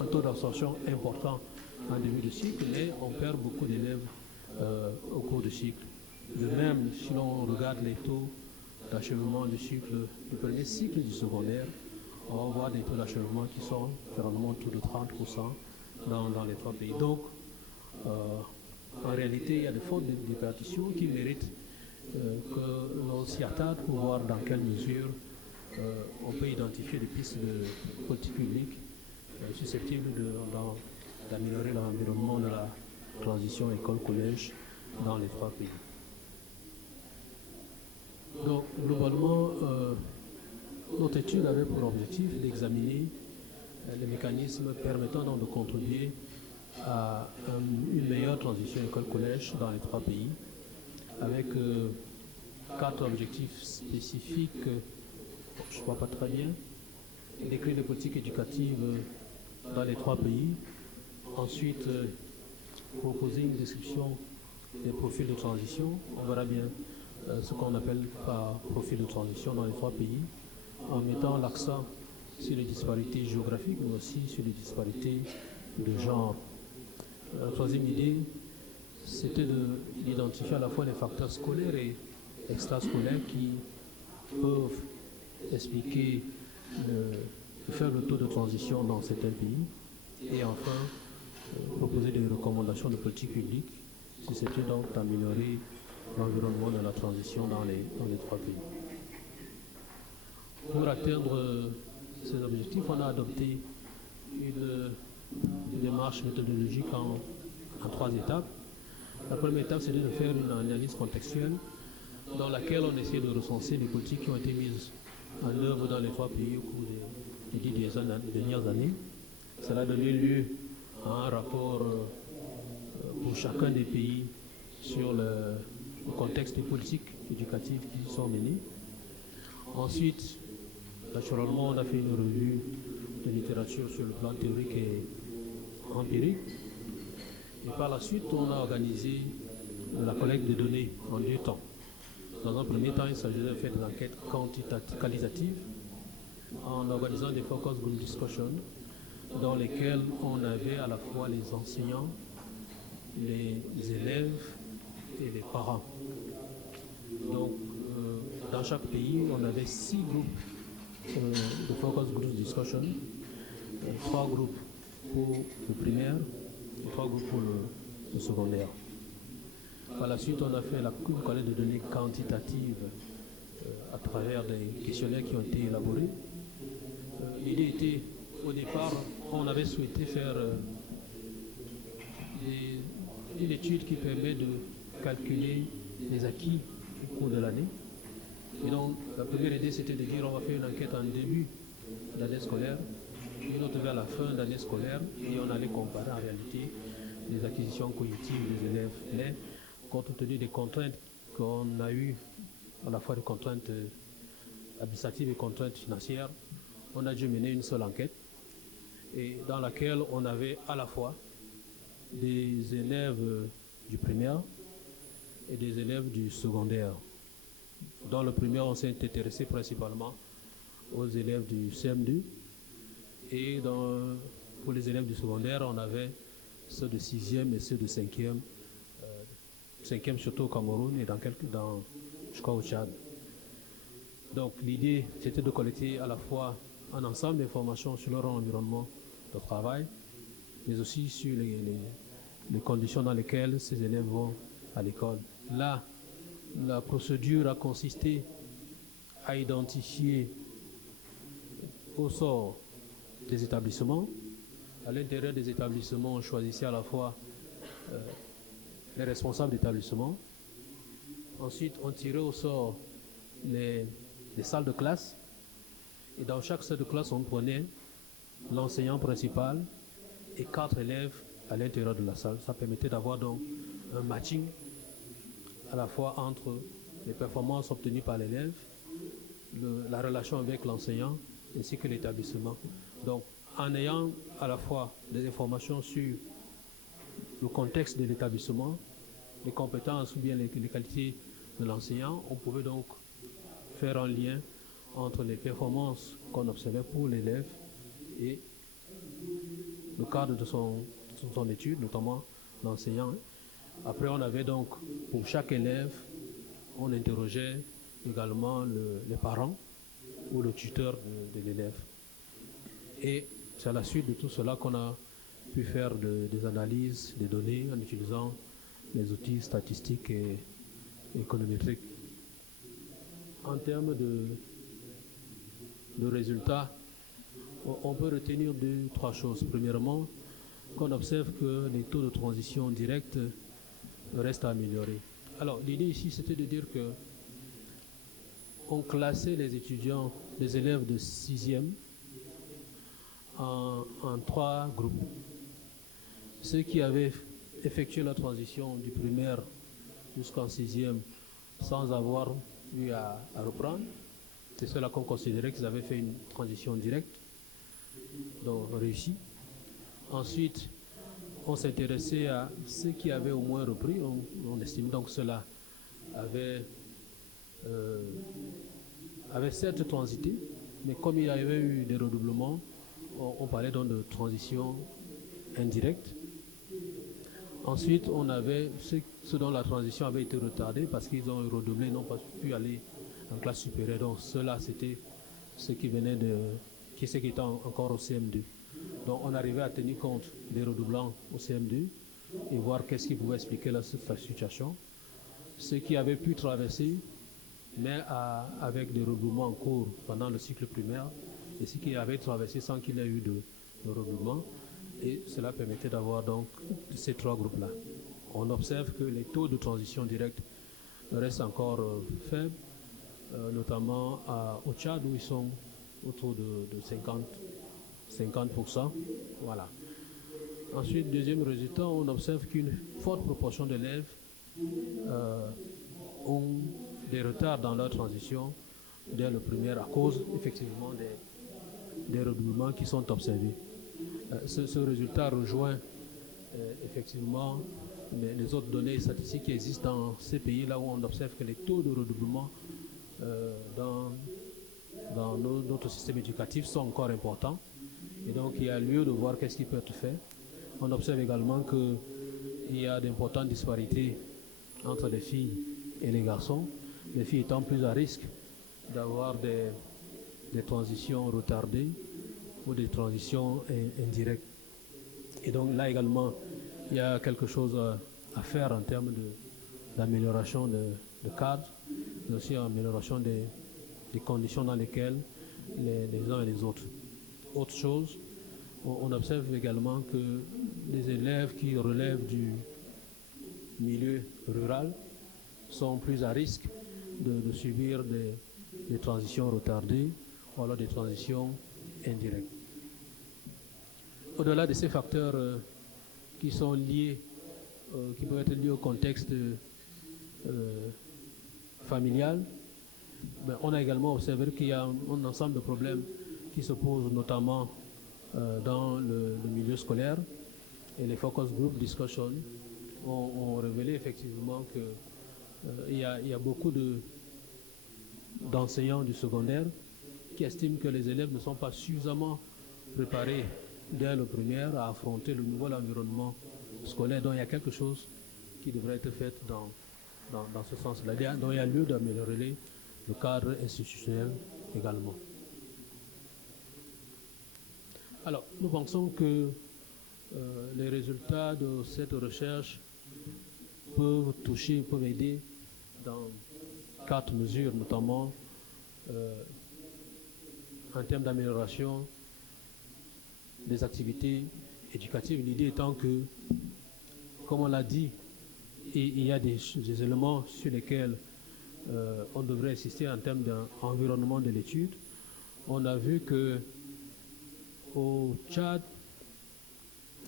un taux d'absorption important en début de cycle, mais on perd beaucoup d'élèves au cours du cycle. De même, si l'on regarde les taux d'achèvement du premier cycle du secondaire, on va voir des taux d'achèvement qui sont généralement autour de 30% dans les 3 pays. Donc, en réalité, il y a de fortes déperditions qui méritent que l'on s'y attarde pour voir dans quelle mesure on peut identifier des pistes de politique publique susceptibles d'améliorer l'environnement de la transition école-collège dans les 3 pays. Donc, globalement, notre étude avait pour objectif d'examiner les mécanismes permettant donc de contribuer à une meilleure transition école-collège dans les 3 pays, avec 4 objectifs spécifiques, je ne vois pas très bien, décrire les politiques éducatives dans les 3 pays, ensuite proposer une description des profils de transition, on verra bien ce qu'on appelle par profil de transition dans les 3 pays, en mettant l'accent sur les disparités géographiques, mais aussi sur les disparités de genre. La 3e idée, c'était d'identifier à la fois les facteurs scolaires et extrascolaires qui peuvent expliquer le faible taux de transition dans certains pays, et enfin proposer des recommandations de politique publique susceptibles donc d'améliorer l'environnement de la transition dans les 3 pays. Pour atteindre ces objectifs, on a adopté une démarche méthodologique en 3 étapes. La première étape, c'était de faire une analyse contextuelle dans laquelle on essaie de recenser les politiques qui ont été mises en œuvre dans les 3 pays au cours des 10 dernières années. Cela a donné lieu à un rapport pour chacun des pays sur le contexte des politiques éducatives qui sont menées. Ensuite, naturellement, on a fait une revue de littérature sur le plan théorique et empirique. Et par la suite, on a organisé la collecte de données en 2 temps. Dans un premier temps, il s'agissait de faire des enquêtes qualitatives en organisant des focus group discussions dans lesquelles on avait à la fois les enseignants, les élèves et les parents. Donc, dans chaque pays, on avait 6 groupes de focus group discussion, 3 groupes pour le primaire et 3 groupes pour le secondaire. Par la suite, on a fait une collecte de données quantitatives à travers des questionnaires qui ont été élaborés. L'idée était, au départ, on avait souhaité faire une étude qui permet de calculer les acquis au cours de l'année. Et donc, la première idée, c'était de dire on va faire une enquête en début d'année scolaire, une autre vers la fin d'année scolaire, et on allait comparer en réalité les acquisitions cognitives des élèves. Mais, compte tenu des contraintes qu'on a eues, à la fois des contraintes administratives et contraintes financières, on a dû mener une seule enquête, et dans laquelle on avait à la fois des élèves du primaire et des élèves du secondaire. Dans le primaire, on s'est intéressé principalement aux élèves du CM2 et pour les élèves du secondaire, on avait ceux de 6e et ceux de 5e, 5e surtout au Cameroun et je crois au Tchad. Donc l'idée, c'était de collecter à la fois un ensemble d'informations sur leur environnement de travail, mais aussi sur les conditions dans lesquelles ces élèves vont à l'école. Là, la procédure a consisté à identifier au sort des établissements. À l'intérieur des établissements, on choisissait à la fois les responsables d'établissement. Ensuite, on tirait au sort les salles de classe. Et dans chaque salle de classe, on prenait l'enseignant principal et 4 élèves à l'intérieur de la salle. Ça permettait d'avoir donc un matching à la fois entre les performances obtenues par l'élève, la relation avec l'enseignant ainsi que l'établissement. Donc, en ayant à la fois des informations sur le contexte de l'établissement, les compétences ou bien les qualités de l'enseignant, on pouvait donc faire un lien entre les performances qu'on observait pour l'élève et le cadre de son étude, notamment l'enseignant. Après, on avait donc, pour chaque élève, on interrogeait également les parents ou le tuteur de l'élève. Et c'est à la suite de tout cela qu'on a pu faire des analyses des données en utilisant les outils statistiques et économétriques. En termes de résultats, on peut retenir 2-3 choses. Premièrement, qu'on observe que les taux de transition directe restent à améliorer. Alors, l'idée ici, c'était de dire que on classait les étudiants, les élèves de 6e en 3 groupes. Ceux qui avaient effectué la transition du primaire jusqu'en 6e sans avoir eu à reprendre, c'est ceux-là qu'on considérait qu'ils avaient fait une transition directe, donc réussie. Ensuite, on s'intéressait à ceux qui avaient au moins repris. On estime donc que ceux-là avaient certes transité, mais comme il y avait eu des redoublements, on parlait donc de transition indirecte. Ensuite, on avait ceux dont la transition avait été retardée parce qu'ils ont redoublé, n'ont pas pu aller en classe supérieure. Donc ceux-là, c'était ceux qui étaient encore au CM2. Donc on arrivait à tenir compte des redoublants au CM2 et voir qu'est-ce qui pouvait expliquer la situation. Ceux qui avaient pu traverser, mais avec des redoublements en cours pendant le cycle primaire, et ceux qui avaient traversé sans qu'il y ait eu de redoublement. Et cela permettait d'avoir donc ces 3 groupes-là. On observe que les taux de transition directe restent encore faibles, notamment au Tchad où ils sont autour de 50%. Voilà. Ensuite, deuxième résultat, on observe qu'une forte proportion d'élèves ont des retards dans leur transition dès le primaire à cause effectivement des redoublements qui sont observés. Ce résultat rejoint effectivement les autres données statistiques qui existent dans ces pays là où on observe que les taux de redoublement dans notre système éducatif sont encore importants. Et donc il y a lieu de voir qu'est-ce qui peut être fait. On observe également qu'il y a d'importantes disparités entre les filles et les garçons, les filles étant plus à risque d'avoir des transitions retardées ou des transitions indirectes. Et donc là également, il y a quelque chose à faire en termes d'amélioration de cadre, mais aussi amélioration des conditions dans lesquelles les uns et les autres. Autre chose, on observe également que les élèves qui relèvent milieu rural sont plus à risque de subir des transitions retardées ou alors des transitions indirectes. Au-delà de ces facteurs qui sont liés, qui peuvent être liés au contexte familial, on a également observé qu'il y a un ensemble de problèmes qui se posent notamment dans le milieu scolaire, et les focus group discussions ont révélé effectivement qu'il y a beaucoup d'enseignants du secondaire qui estiment que les élèves ne sont pas suffisamment préparés dès le primaire à affronter le nouvel environnement scolaire. Donc il y a quelque chose qui devrait être fait dans ce sens-là. Donc il y a lieu d'améliorer le cadre institutionnel également. Alors, nous pensons que les résultats de cette recherche peuvent aider dans 4 mesures, notamment en termes d'amélioration des activités éducatives. L'idée étant que, comme on l'a dit, il y a des éléments sur lesquels on devrait insister en termes d'environnement de l'étude. On a vu que au Tchad,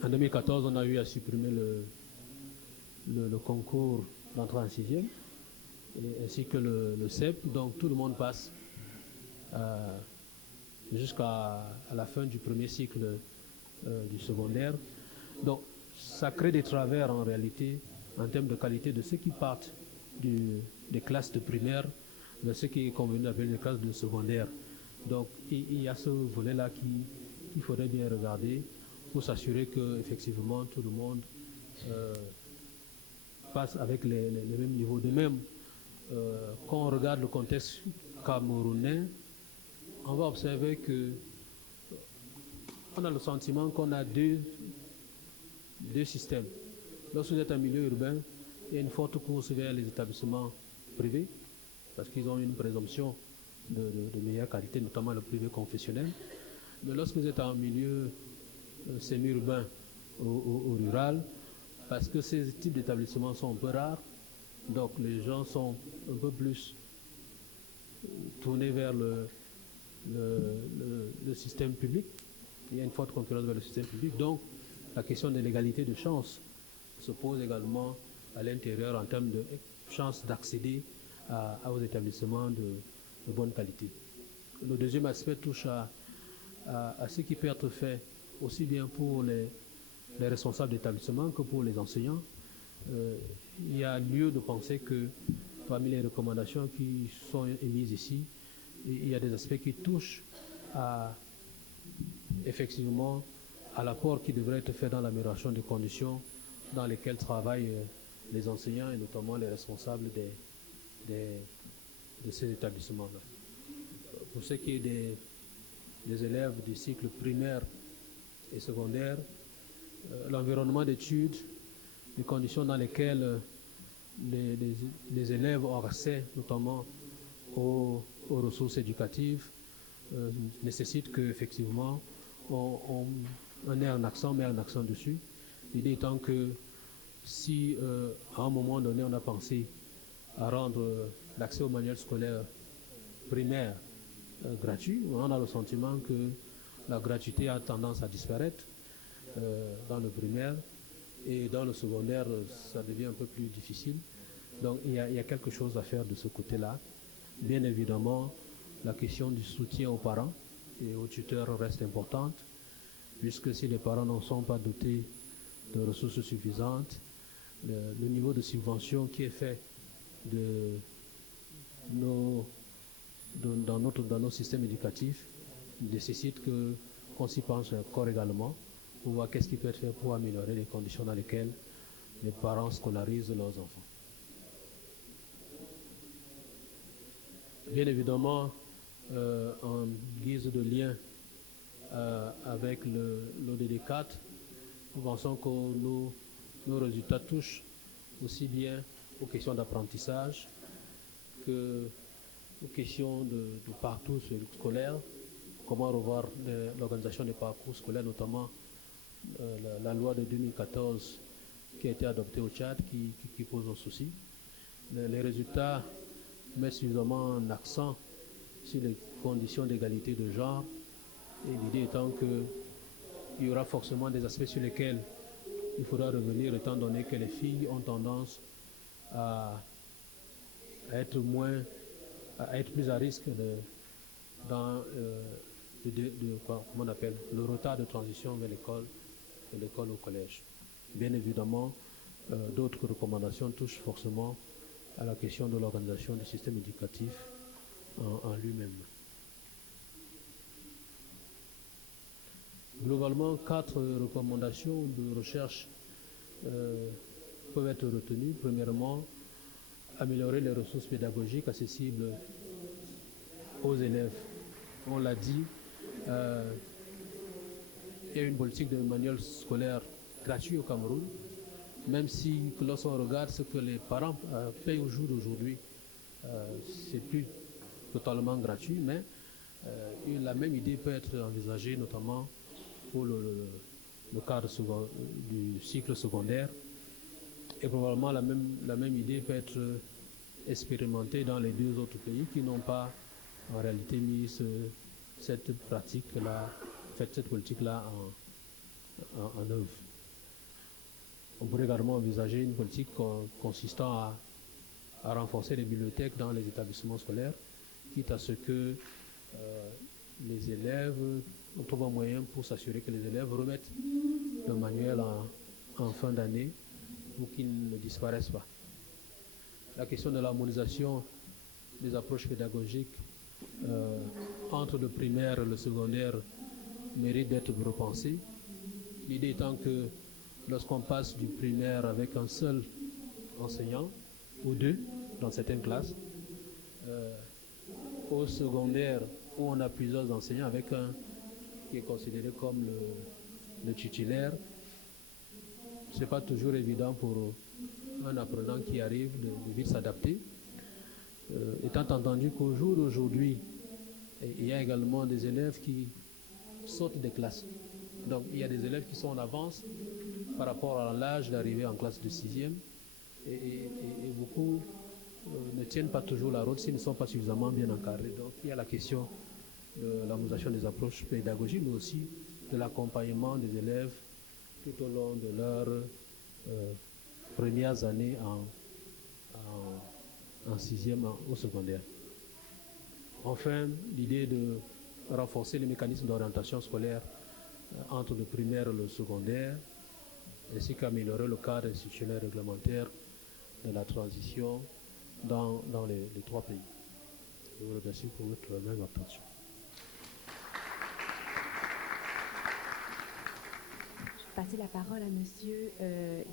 en 2014, on a eu à supprimer le concours d'entrée en 6e, ainsi que le CEP. Donc tout le monde passe jusqu'à la fin du premier cycle du secondaire. Donc ça crée des travers en réalité en termes de qualité de ceux qui partent des classes de primaire vers ce qui est convenu d'appeler les classes de secondaire. Donc il y a ce volet-là qu'il faudrait bien regarder pour s'assurer que effectivement tout le monde passe avec les mêmes niveaux. De même, quand on regarde le contexte camerounais, on va observer que on a le sentiment qu'on a deux systèmes. Lorsque vous êtes en milieu urbain, il y a une forte course vers les établissements privés, parce qu'ils ont une présomption de meilleure qualité, notamment le privé confessionnel. Mais lorsque vous êtes en milieu semi-urbain ou rural, parce que ces types d'établissements sont un peu rares, donc les gens sont un peu plus tournés vers le système public. Il y a une forte concurrence vers le système public, donc la question de l'égalité de chance se pose également à l'intérieur en termes de chance d'accéder aux établissements de bonne qualité. Le deuxième aspect touche à ce qui peut être fait aussi bien pour les responsables d'établissement que pour les enseignants. Il y a lieu de penser que parmi les recommandations qui sont émises ici, il y a des aspects qui touchent effectivement à l'apport qui devrait être fait dans l'amélioration des conditions dans lesquelles travaillent les enseignants et notamment les responsables de ces établissements-là. Pour ce qui est des élèves du cycle primaire et secondaire, l'environnement d'études, les conditions dans lesquelles les élèves ont accès notamment aux ressources éducatives nécessite qu'effectivement on ait un accent, met un accent dessus. L'idée étant que si à un moment donné on a pensé à rendre l'accès au manuel scolaire primaire gratuit, on a le sentiment que la gratuité a tendance à disparaître dans le primaire, et dans le secondaire ça devient un peu plus difficile. Donc il y a quelque chose à faire de ce côté-là. Bien évidemment, la question du soutien aux parents et aux tuteurs reste importante, puisque si les parents ne sont pas dotés de ressources suffisantes, le niveau de subvention qui est fait dans nos systèmes éducatifs nécessite qu'on s'y penche encore également pour voir qu'est-ce qui peut être fait pour améliorer les conditions dans lesquelles les parents scolarisent leurs enfants. Bien évidemment, en guise de lien avec l'ODD4, nous pensons que nos résultats touchent aussi bien aux questions d'apprentissage qu'aux questions de parcours scolaire, comment revoir l'organisation des parcours scolaires, notamment la loi de 2014 qui a été adopté au Tchad qui pose un souci. Les résultats mettent suffisamment en accent sur les conditions d'égalité de genre, et l'idée étant qu'il y aura forcément des aspects sur lesquels il faudra revenir, étant donné que les filles ont tendance à être plus à risque dans comment on appelle, le retard de transition vers l'école au collège. Bien évidemment, d'autres recommandations touchent forcément à la question de l'organisation du système éducatif en lui-même. Globalement, 4 recommandations de recherche peuvent être retenues. Premièrement, améliorer les ressources pédagogiques accessibles aux élèves. On l'a dit, il y a une politique de manuel scolaire gratuit au Cameroun, même si lorsqu'on regarde ce que les parents payent au jour d'aujourd'hui, c'est plus totalement gratuit, mais la même idée peut être envisagée notamment pour le cadre du cycle secondaire, et probablement la même idée peut être expérimentée dans les 2 autres pays qui n'ont pas en réalité mis cette politique-là en œuvre. On pourrait également envisager une politique consistant à renforcer les bibliothèques dans les établissements scolaires, quitte à ce que les élèves, on trouve un moyen pour s'assurer que les élèves remettent le manuel en fin d'année pour qu'ils ne disparaissent pas. La question de l'harmonisation des approches pédagogiques entre le primaire et le secondaire mérite d'être repensée. L'idée étant que lorsqu'on passe du primaire avec un seul enseignant, ou 2 dans certaines classes, au secondaire où on a plusieurs enseignants avec un qui est considéré comme le titulaire, ce n'est pas toujours évident pour un apprenant qui arrive de vite s'adapter. Étant entendu qu'au jour d'aujourd'hui, il y a également des élèves qui sortent des classes. Donc il y a des élèves qui sont en avance par rapport à l'âge d'arriver en classe de 6e, et beaucoup ne tiennent pas toujours la route s'ils ne sont pas suffisamment bien encadrés. Donc il y a la question de l'harmonisation des approches pédagogiques, mais aussi de l'accompagnement des élèves tout au long de leurs premières années en 6e au secondaire. Enfin, l'idée de renforcer les mécanismes d'orientation scolaire entre le primaire et le secondaire, ainsi qu'améliorer le cadre institutionnel réglementaire de la transition dans les 3 pays. Je vous remercie pour votre même attention. Je vais passer la parole à M.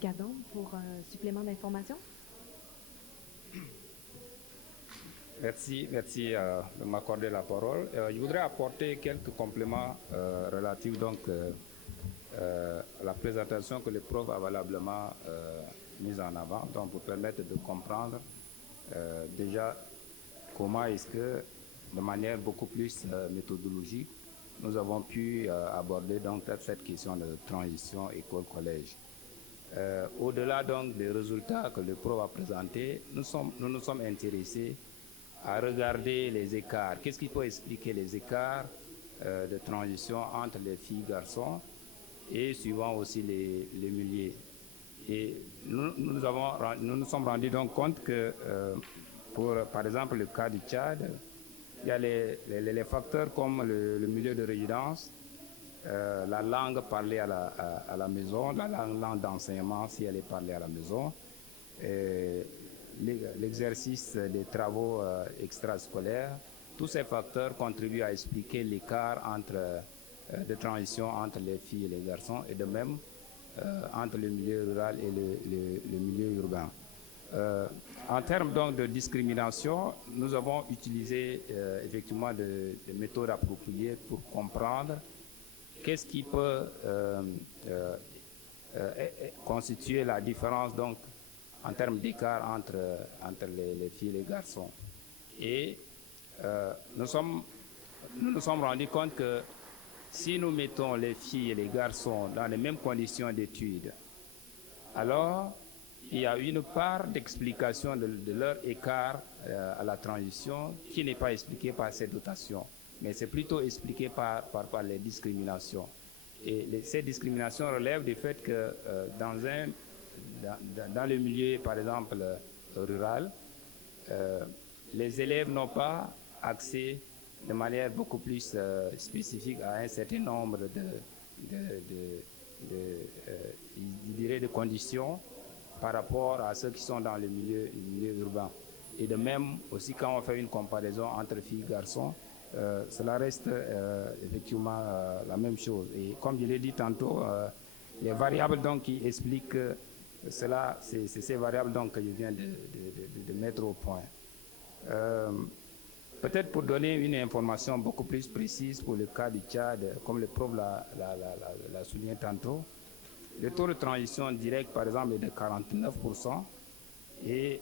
Gadon pour un supplément d'information. Merci de m'accorder la parole. Je voudrais apporter quelques compléments relatifs donc à la présentation que le prof a valablement mise en avant, donc pour permettre de comprendre déjà comment est-ce que, de manière beaucoup plus méthodologique, nous avons pu aborder donc cette question de transition école-collège. Au-delà donc des résultats que le prof a présentés, nous nous sommes intéressés à regarder les écarts. Qu'est-ce qui peut expliquer les écarts de transition entre les filles et garçons, et suivant aussi les milieux. Et nous nous sommes rendus donc compte que pour, par exemple, le cas du Tchad, il y a les facteurs comme le milieu de résidence, la langue parlée à la maison, la langue d'enseignement si elle est parlée à la maison, l'exercice des travaux extrascolaires. Tous ces facteurs contribuent à expliquer l'écart de transition entre les filles et les garçons, et de même entre le milieu rural et le milieu urbain. En termes donc de discrimination, nous avons utilisé effectivement des méthodes appropriées pour comprendre qu'est-ce qui peut constituer la différence donc en termes d'écart entre les filles et les garçons. Et nous nous sommes rendus compte que si nous mettons les filles et les garçons dans les mêmes conditions d'études, alors il y a une part d'explication de leur écart à la transition qui n'est pas expliquée par ces dotations, mais c'est plutôt expliqué par les discriminations. Et ces discriminations relèvent du fait que dans le milieu, par exemple, rural, les élèves n'ont pas accès de manière beaucoup plus spécifique à un certain nombre de conditions par rapport à ceux qui sont dans le milieu urbain. Et de même, aussi quand on fait une comparaison entre filles et garçons, cela reste effectivement la même chose. Et comme je l'ai dit tantôt, les variables donc, qui expliquent cela, c'est ces variables donc, que je viens de mettre au point. Peut-être pour donner une information beaucoup plus précise pour le cas du Tchad, comme le prof l'a souligné tantôt, le taux de transition directe, par exemple, est de 49% et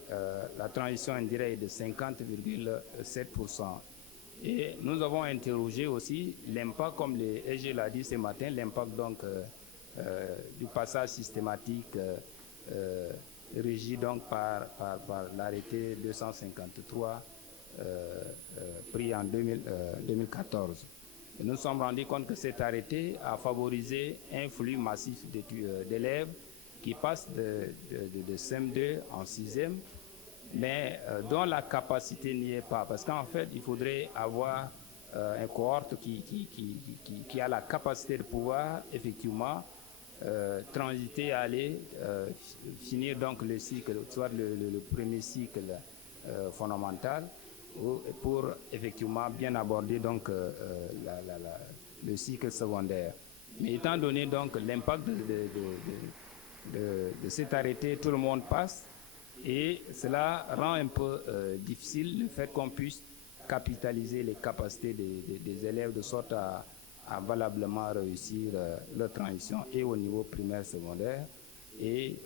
la transition indirecte est de 50,7%. Et nous avons interrogé aussi l'impact, comme le SG l'a dit ce matin, l'impact donc du passage systématique régi donc par l'arrêté 253 pris en 2014. Et nous nous sommes rendus compte que cet arrêté a favorisé un flux massif d'élèves qui passent de CM2 en 6e, mais dont la capacité n'y est pas. Parce qu'en fait, il faudrait avoir un cohorte qui a la capacité de pouvoir effectivement transiter, aller finir donc le cycle, soit le premier cycle fondamental, pour effectivement bien aborder donc le cycle secondaire. Mais étant donné donc l'impact de cet arrêté, tout le monde passe et cela rend un peu difficile le fait qu'on puisse capitaliser les capacités des élèves de sorte à valablement réussir leur transition et au niveau primaire secondaire et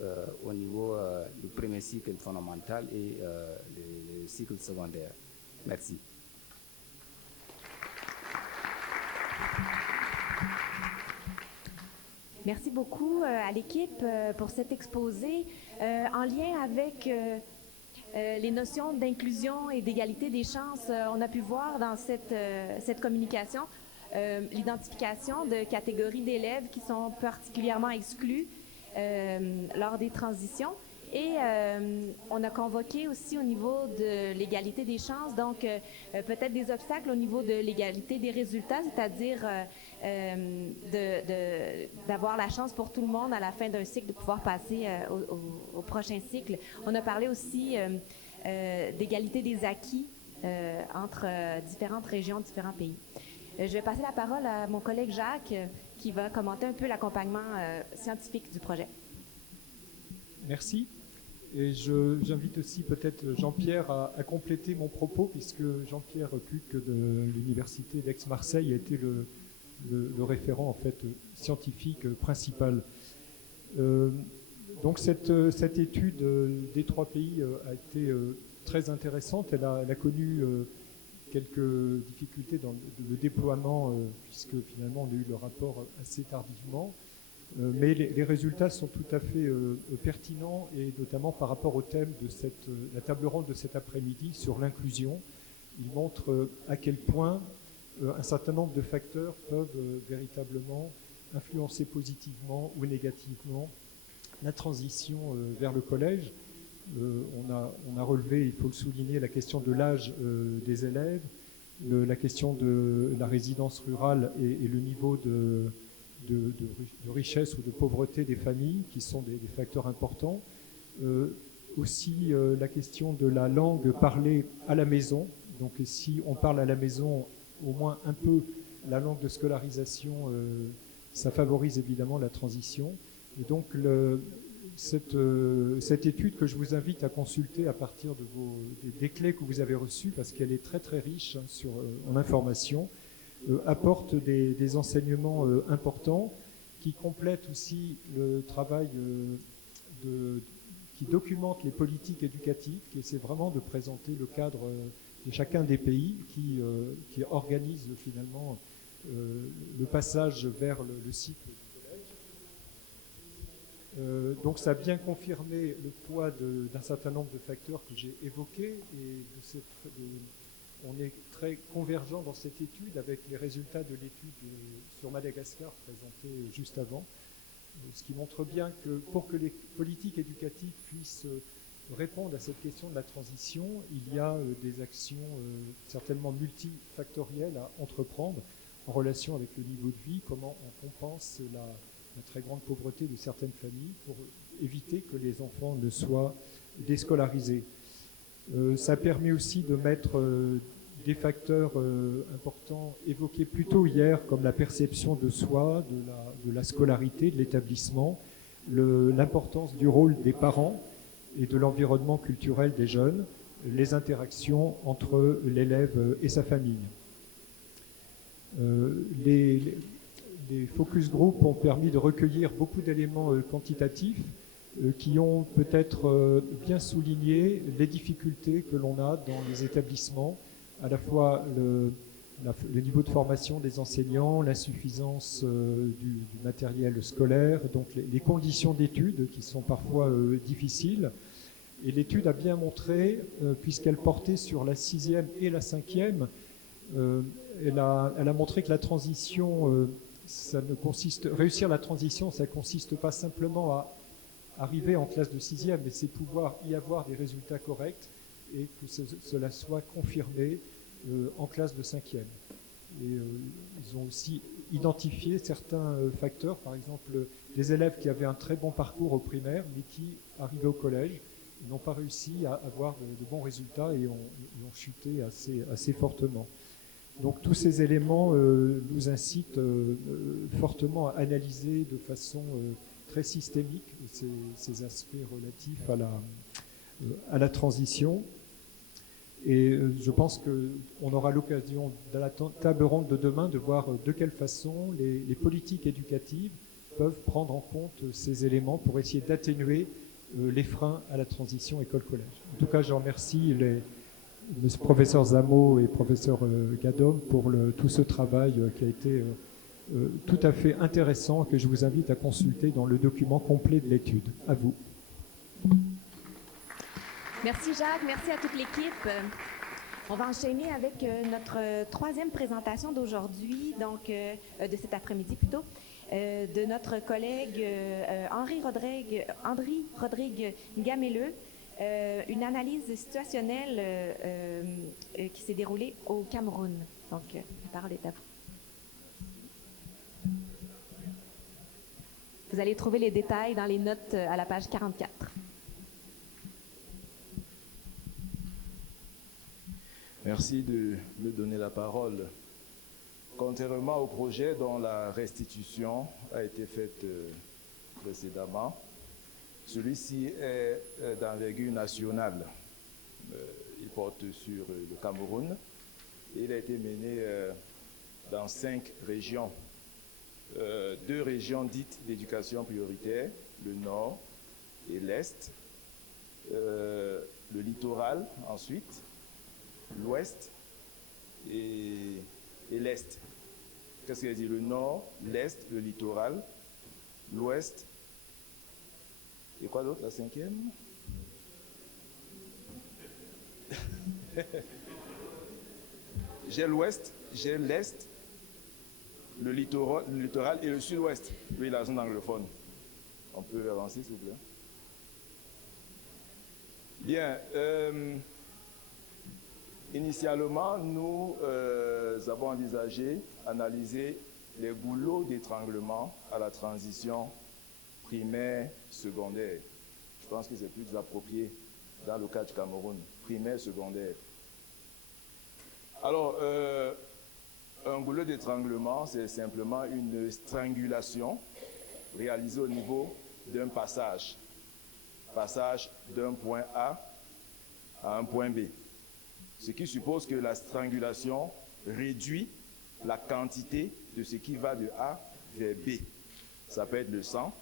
au niveau du premier cycle fondamental et le cycle secondaire. Merci. Merci beaucoup à l'équipe pour cet exposé en lien avec les notions d'inclusion et d'égalité des chances. On a pu voir dans cette communication l'identification de catégories d'élèves qui sont particulièrement exclus lors des transitions. Et on a convoqué aussi au niveau de l'égalité des chances, donc peut-être des obstacles au niveau de l'égalité des résultats, c'est-à-dire d'avoir la chance pour tout le monde à la fin d'un cycle de pouvoir passer au prochain cycle. On a parlé aussi d'égalité des acquis entre différentes régions, différents pays. Je vais passer la parole à mon collègue Jacques qui va commenter un peu l'accompagnement scientifique du projet. Merci. Et j'invite aussi peut-être Jean-Pierre à compléter mon propos, puisque Jean-Pierre Cuc de l'Université d'Aix-Marseille a été le référent en fait scientifique principal. Donc cette étude des trois pays a été très intéressante. Elle a connu quelques difficultés dans le déploiement, puisque finalement on a eu le rapport assez tardivement. Mais les résultats sont tout à fait pertinents, et notamment par rapport au thème de la table ronde de cet après-midi sur l'inclusion. Il montre à quel point un certain nombre de facteurs peuvent véritablement influencer positivement ou négativement la transition vers le collège. On a relevé, il faut le souligner, la question de l'âge des élèves, la question de la résidence rurale et le niveau de richesse ou de pauvreté des familles, qui sont des facteurs importants. Aussi la question de la langue parlée à la maison. Donc si on parle à la maison au moins un peu la langue de scolarisation, ça favorise évidemment la transition. Et donc cette étude que je vous invite à consulter à partir des clés que vous avez reçues, parce qu'elle est très très riche en informations, apporte des enseignements importants qui complètent aussi le travail qui documente les politiques éducatives, qui essaie vraiment de présenter le cadre de chacun des pays qui organise finalement le passage vers le cycle du collège. Donc ça a bien confirmé le poids d'un certain nombre de facteurs que j'ai évoqués et on est très convergent dans cette étude avec les résultats de l'étude sur Madagascar présentée juste avant, ce qui montre bien que pour que les politiques éducatives puissent répondre à cette question de la transition, il y a des actions certainement multifactorielles à entreprendre en relation avec le niveau de vie, comment on compense la très grande pauvreté de certaines familles pour éviter que les enfants ne soient déscolarisés. Ça permet aussi de mettre des facteurs importants évoqués plus tôt hier, comme la perception de soi, de la scolarité, de l'établissement, l'importance du rôle des parents et de l'environnement culturel des jeunes, les interactions entre l'élève et sa famille. Les focus group ont permis de recueillir beaucoup d'éléments quantitatifs qui ont peut-être bien souligné les difficultés que l'on a dans les établissements, à la fois le niveau de formation des enseignants, l'insuffisance du matériel scolaire, donc les conditions d'études qui sont parfois difficiles. Et l'étude a bien montré, puisqu'elle portait sur la 6e et la 5e, elle a montré que la transition, réussir la transition, ça ne consiste pas simplement à arriver en classe de 6e, mais c'est pouvoir y avoir des résultats corrects et que cela soit confirmé en classe de 5e. Et ils ont aussi identifié certains facteurs, par exemple des élèves qui avaient un très bon parcours au primaire, mais qui, arrivés au collège, n'ont pas réussi à avoir de bons résultats et ont chuté assez fortement. Donc tous ces éléments nous incitent fortement à analyser de façon très systémique ces aspects relatifs à la transition. Et je pense qu'on aura l'occasion, dans la table ronde de demain, de voir de quelle façon les politiques éducatives peuvent prendre en compte ces éléments pour essayer d'atténuer les freins à la transition école-collège. En tout cas, je remercie le professeur Zamo et professeur Gadom pour tout ce travail qui a été tout à fait intéressant, que je vous invite à consulter dans le document complet de l'étude. À vous. Merci Jacques, merci à toute l'équipe. On va enchaîner avec notre troisième présentation d'aujourd'hui, donc de cet après-midi plutôt, de notre collègue Henri Rodrigue Gamelleux, une analyse situationnelle qui s'est déroulée au Cameroun. Donc, la parole est à vous. Vous allez trouver les détails dans les notes à la page 44. Merci de me donner la parole. Contrairement au projet dont la restitution a été faite précédemment, celui-ci est d'envergure nationale. Il porte sur le Cameroun et il a été mené dans 5 régions. 2 régions dites d'éducation prioritaire, le nord et l'est, le littoral ensuite, l'ouest et l'est. Qu'est-ce qu'il a dit? Le nord, l'est, le littoral, l'ouest, et quoi d'autre, la 5e? J'ai l'ouest, j'ai l'est, le littoral et le sud-ouest. Oui, la zone anglophone. On peut avancer, s'il vous plaît. Bien. Initialement, nous avons envisagé, analyser les goulots d'étranglement à la transition primaire-secondaire. Je pense que c'est plus approprié dans le cas du Cameroun, primaire-secondaire. Alors, un goulot d'étranglement, c'est simplement une strangulation réalisée au niveau d'un passage d'un point A à un point B. Ce qui suppose que la strangulation réduit la quantité de ce qui va de A vers B. Ça peut être le sang,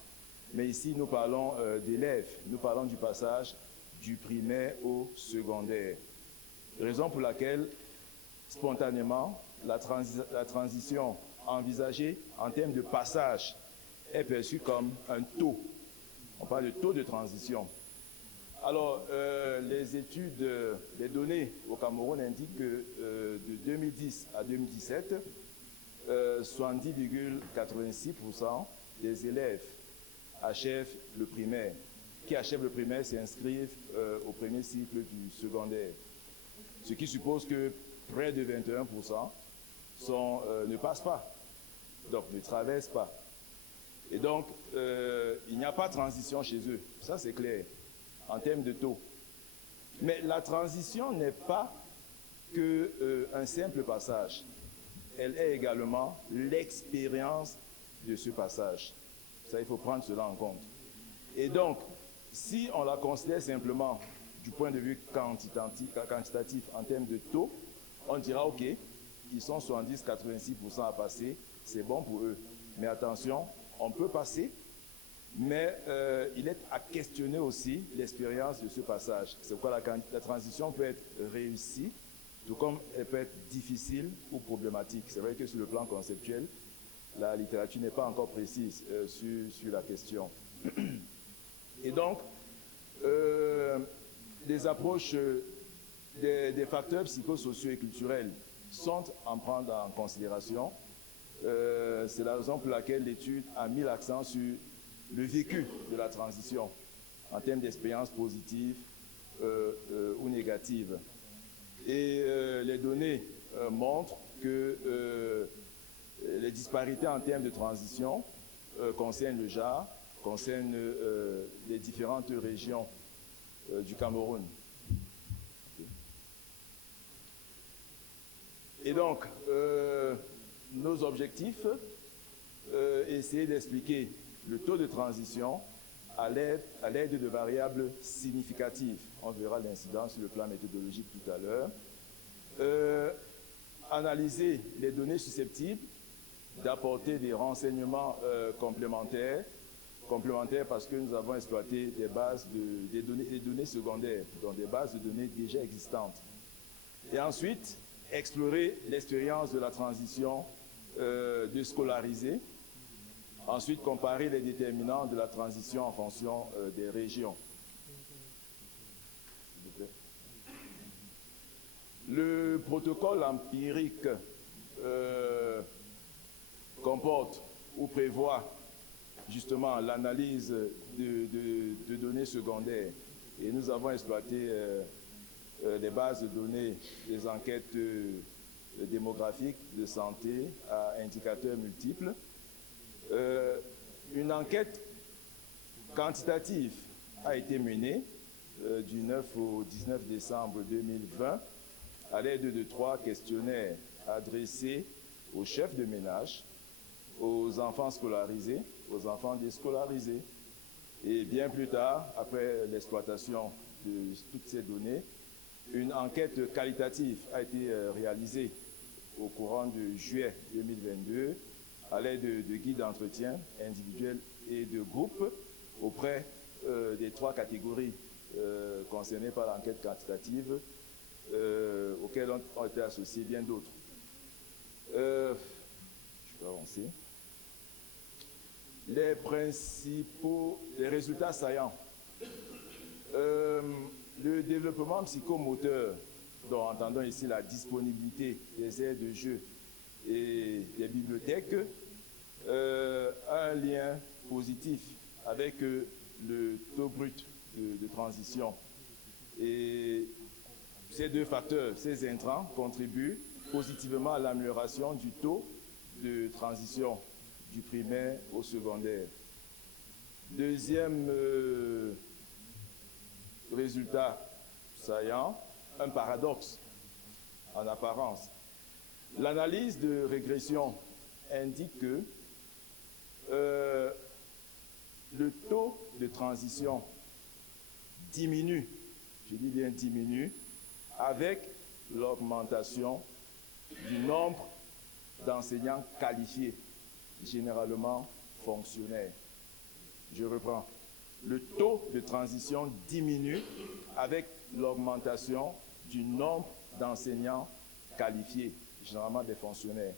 mais ici nous parlons d'élèves, nous parlons du passage du primaire au secondaire. Raison pour laquelle, spontanément, la transition envisagée en termes de passage est perçue comme un taux On parle de taux de transition. Alors, les études, les données au Cameroun indiquent que de 2010 à 2017, 70,86% des élèves achèvent le primaire. Qui achèvent le primaire s'inscrivent au premier cycle du secondaire. Ce qui suppose que près de 21% ne passent pas, donc ne traversent pas. Et donc, il n'y a pas de transition chez eux, ça c'est clair, en termes de taux. Mais la transition n'est pas qu'un simple passage. Elle est également l'expérience de ce passage. Ça, il faut prendre cela en compte. Et donc, si on la considère simplement du point de vue quantitatif en termes de taux, on dira, OK, ils sont 70-86% à passer, c'est bon pour eux. Mais attention, on peut passer, mais il est à questionner aussi l'expérience de ce passage. C'est pourquoi la transition peut être réussie, tout comme elle peut être difficile ou problématique. C'est vrai que sur le plan conceptuel, la littérature n'est pas encore précise sur la question. Et donc, des approches, des facteurs psychosociaux et culturels sont à prendre en considération. C'est la raison pour laquelle l'étude a mis l'accent sur le vécu de la transition en termes d'expériences positives ou négatives. Et les données montrent que les disparités en termes de transition concernent le genre, concernent les différentes régions du Cameroun. Et donc, nos objectifs, essayer d'expliquer le taux de transition à l'aide de variables significatives. On verra l'incidence sur le plan méthodologique tout à l'heure. Analyser les données susceptibles d'apporter des renseignements complémentaires parce que nous avons exploité des données secondaires, donc des bases de données déjà existantes. Et ensuite, explorer l'expérience de la transition de scolariser. Ensuite, comparer les déterminants de la transition en fonction des régions. Le protocole empirique comporte ou prévoit justement l'analyse de données secondaires. Et nous avons exploité les bases de données des enquêtes démographiques de santé à indicateurs multiples. Une enquête quantitative a été menée du 9 au 19 décembre 2020 à l'aide de 3 questionnaires adressés aux chefs de ménage, aux enfants scolarisés, aux enfants déscolarisés. Et bien plus tard, après l'exploitation de toutes ces données, une enquête qualitative a été réalisée au courant de juillet 2022 à l'aide de guides d'entretien individuels et de groupes auprès des 3 catégories concernées par l'enquête quantitative auxquelles ont été associés bien d'autres. Je peux avancer. Les résultats saillants. Le développement psychomoteur, dont entendons ici la disponibilité des aires de jeu et des bibliothèques, a un lien positif avec le taux brut de transition. Et ces 2 facteurs, ces intrants, contribuent positivement à l'amélioration du taux de transition du primaire au secondaire. Deuxième résultat saillant, un paradoxe en apparence. L'analyse de régression indique que le taux de transition diminue, je dis bien diminue, avec l'augmentation du nombre d'enseignants qualifiés, généralement fonctionnaires. Je reprends. Le taux de transition diminue avec l'augmentation du nombre d'enseignants qualifiés, généralement des fonctionnaires.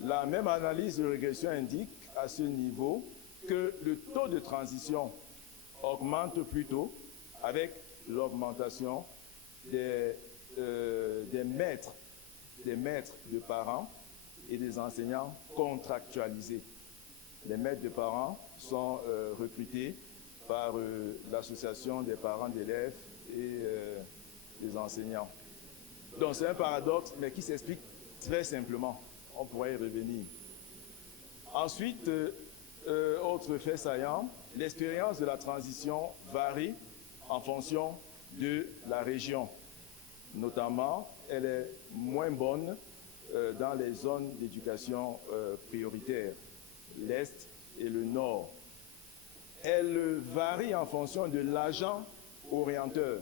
La même analyse de régression indique à ce niveau que le taux de transition augmente plutôt avec l'augmentation des maîtres de parents et des enseignants contractualisés. Les maîtres de parents sont recrutés par l'association des parents d'élèves et des enseignants. Donc c'est un paradoxe, mais qui s'explique très simplement. On pourrait y revenir. Ensuite, autre fait saillant, l'expérience de la transition varie en fonction de la région. Notamment, elle est moins bonne dans les zones d'éducation prioritaire, l'Est et le Nord. Elle varie en fonction de l'agent orienteur.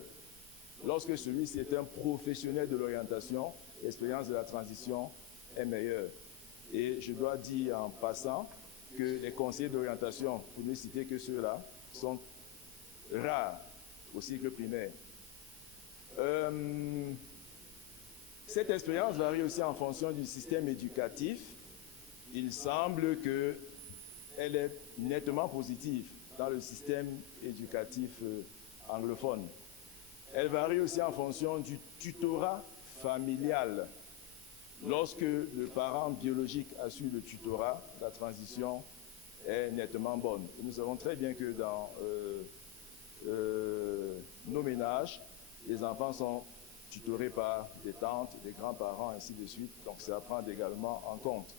Lorsque celui-ci est un professionnel de l'orientation, l'expérience de la transition est meilleure. Et je dois dire en passant que les conseillers d'orientation, pour ne citer que ceux-là, sont rares au cycle primaire. Cette expérience varie aussi en fonction du système éducatif. Il semble qu'elle est nettement positive dans le système éducatif anglophone. Elle varie aussi en fonction du tutorat familial. Lorsque le parent biologique assure le tutorat, la transition est nettement bonne. Et nous savons très bien que dans nos ménages, les enfants sont tutorés par des tantes, des grands-parents, ainsi de suite. Donc, c'est à prendre également en compte.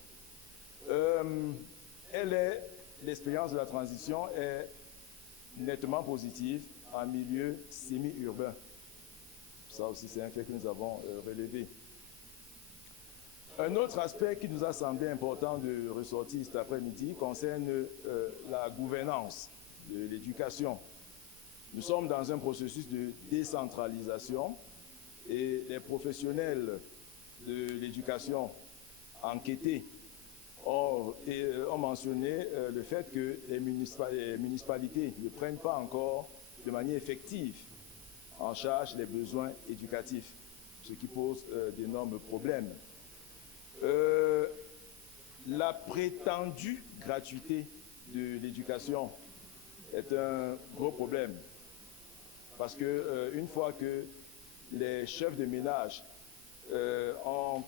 L'expérience de la transition est nettement positive en milieu semi-urbain. Ça aussi, c'est un fait que nous avons relevé. Un autre aspect qui nous a semblé important de ressortir cet après-midi concerne la gouvernance de l'éducation. Nous sommes dans un processus de décentralisation et les professionnels de l'éducation enquêtés ont mentionné le fait que les municipalités ne prennent pas encore de manière effective en charge les besoins éducatifs, ce qui pose d'énormes problèmes. La prétendue gratuité de l'éducation est un gros problème parce que une fois que les chefs de ménage ont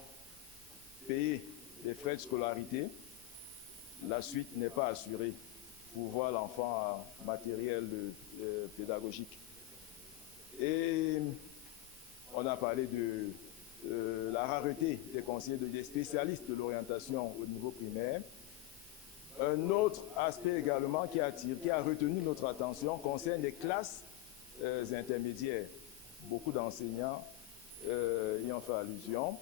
payé les frais de scolarité, la suite n'est pas assurée pour voir l'enfant en matériel pédagogique. Et on a parlé de la rareté des conseillers, des spécialistes de l'orientation au niveau primaire. Un autre aspect également qui a retenu notre attention concerne les classes intermédiaires. Beaucoup d'enseignants y ont fait allusion,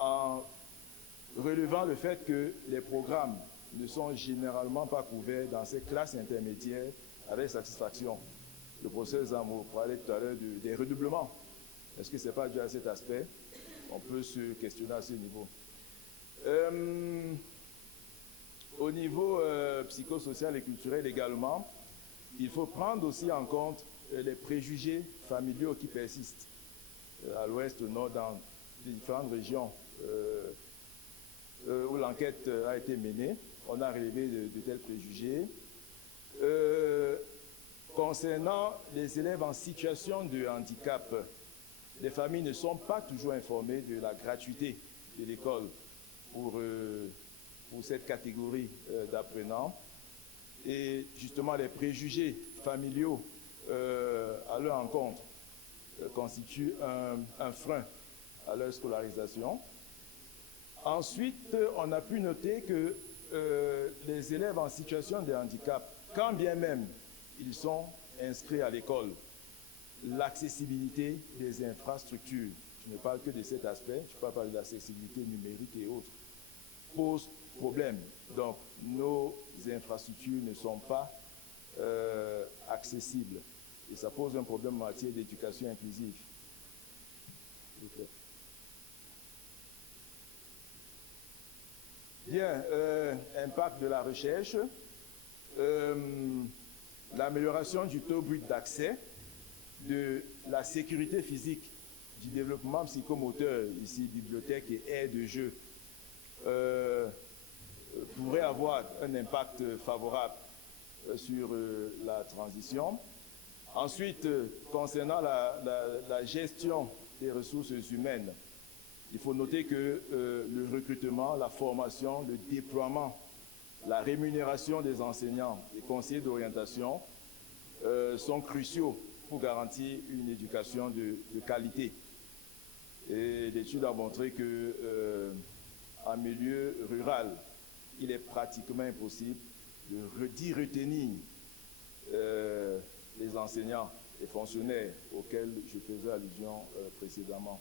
en relevant le fait que les programmes ne sont généralement pas couverts dans ces classes intermédiaires avec satisfaction. Le professeur Zambo parlait tout à l'heure des redoublements. Est-ce que ce n'est pas dû à cet aspect? On peut se questionner à ce niveau. Au niveau psychosocial et culturel également, il faut prendre aussi en compte les préjugés familiaux qui persistent à l'ouest, au nord, dans les différentes régions où l'enquête a été menée. On a relevé de tels préjugés. Concernant les élèves en situation de handicap, les familles ne sont pas toujours informées de la gratuité de l'école pour cette catégorie d'apprenants. Et justement, les préjugés familiaux à leur encontre constituent un frein à leur scolarisation. Ensuite, on a pu noter que les élèves en situation de handicap, quand bien même ils sont inscrits à l'école, l'accessibilité des infrastructures, je ne parle que de cet aspect, je ne parle pas de l'accessibilité numérique et autres, pose problème. Donc, nos infrastructures ne sont pas accessibles. Et ça pose un problème en matière d'éducation inclusive. Bien, impact de la recherche, l'amélioration du taux brut d'accès, de la sécurité physique, du développement psychomoteur, ici bibliothèque et aires de jeu, pourrait avoir un impact favorable sur la transition. Ensuite, concernant la gestion des ressources humaines, il faut noter que le recrutement, la formation, le déploiement, la rémunération des enseignants et conseillers d'orientation sont cruciaux pour garantir une éducation de qualité. Et l'étude a montré que en milieu rural, il est pratiquement impossible d'y retenir les enseignants et fonctionnaires auxquels je faisais allusion précédemment.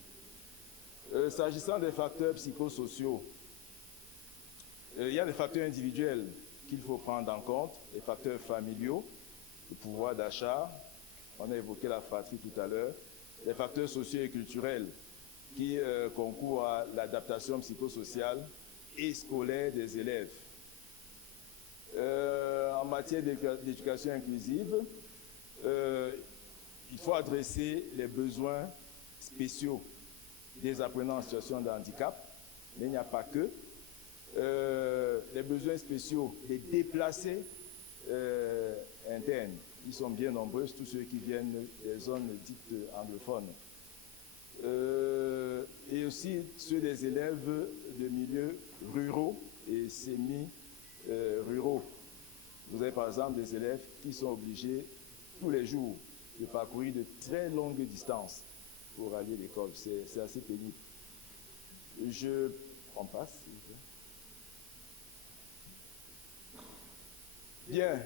S'agissant des facteurs psychosociaux, il y a des facteurs individuels qu'il faut prendre en compte, les facteurs familiaux, le pouvoir d'achat, on a évoqué la fratrie tout à l'heure, les facteurs sociaux et culturels qui concourent à l'adaptation psychosociale et scolaire des élèves. En matière d'éducation inclusive, il faut adresser les besoins spéciaux des apprenants en situation de handicap, mais il n'y a pas que. Les besoins spéciaux des déplacés internes, ils sont bien nombreux, tous ceux qui viennent des zones dites anglophones. Et aussi ceux des élèves de milieux ruraux et semi-ruraux. Vous avez par exemple des élèves qui sont obligés tous les jours de parcourir de très longues distances pour aller à l'école. C'est assez pénible. On passe. Bien,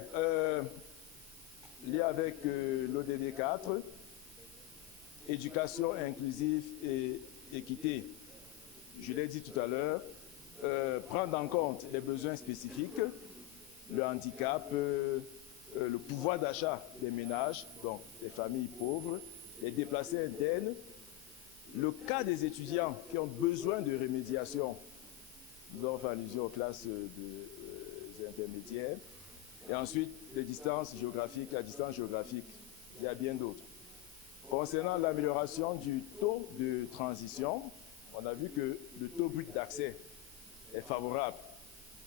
lié avec l'ODD 4, éducation inclusive et équité. Je l'ai dit tout à l'heure, prendre en compte les besoins spécifiques, le handicap, le pouvoir d'achat des ménages, donc les familles pauvres, les déplacés internes, le cas des étudiants qui ont besoin de rémédiation. Nous avons fait allusion aux classes des intermédiaires. Et ensuite, les distances géographiques, la distance géographique. Il y a bien d'autres. Concernant l'amélioration du taux de transition, on a vu que le taux brut d'accès est favorable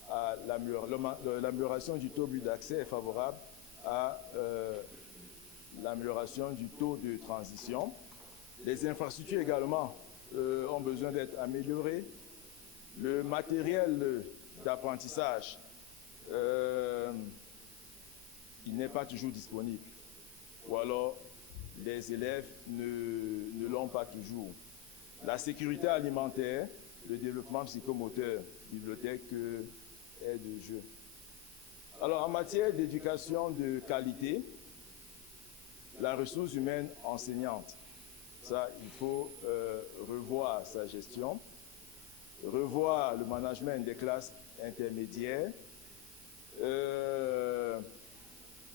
à l'amélioration du taux brut d'accès est favorable à l'amélioration du taux de transition. Les infrastructures également ont besoin d'être améliorées. Le matériel d'apprentissage, il n'est pas toujours disponible. Ou alors, les élèves ne l'ont pas toujours. La sécurité alimentaire, le développement psychomoteur, bibliothèque et de jeux. Alors, en matière d'éducation de qualité, la ressource humaine enseignante, ça, il faut revoir sa gestion, revoir le management des classes intermédiaires,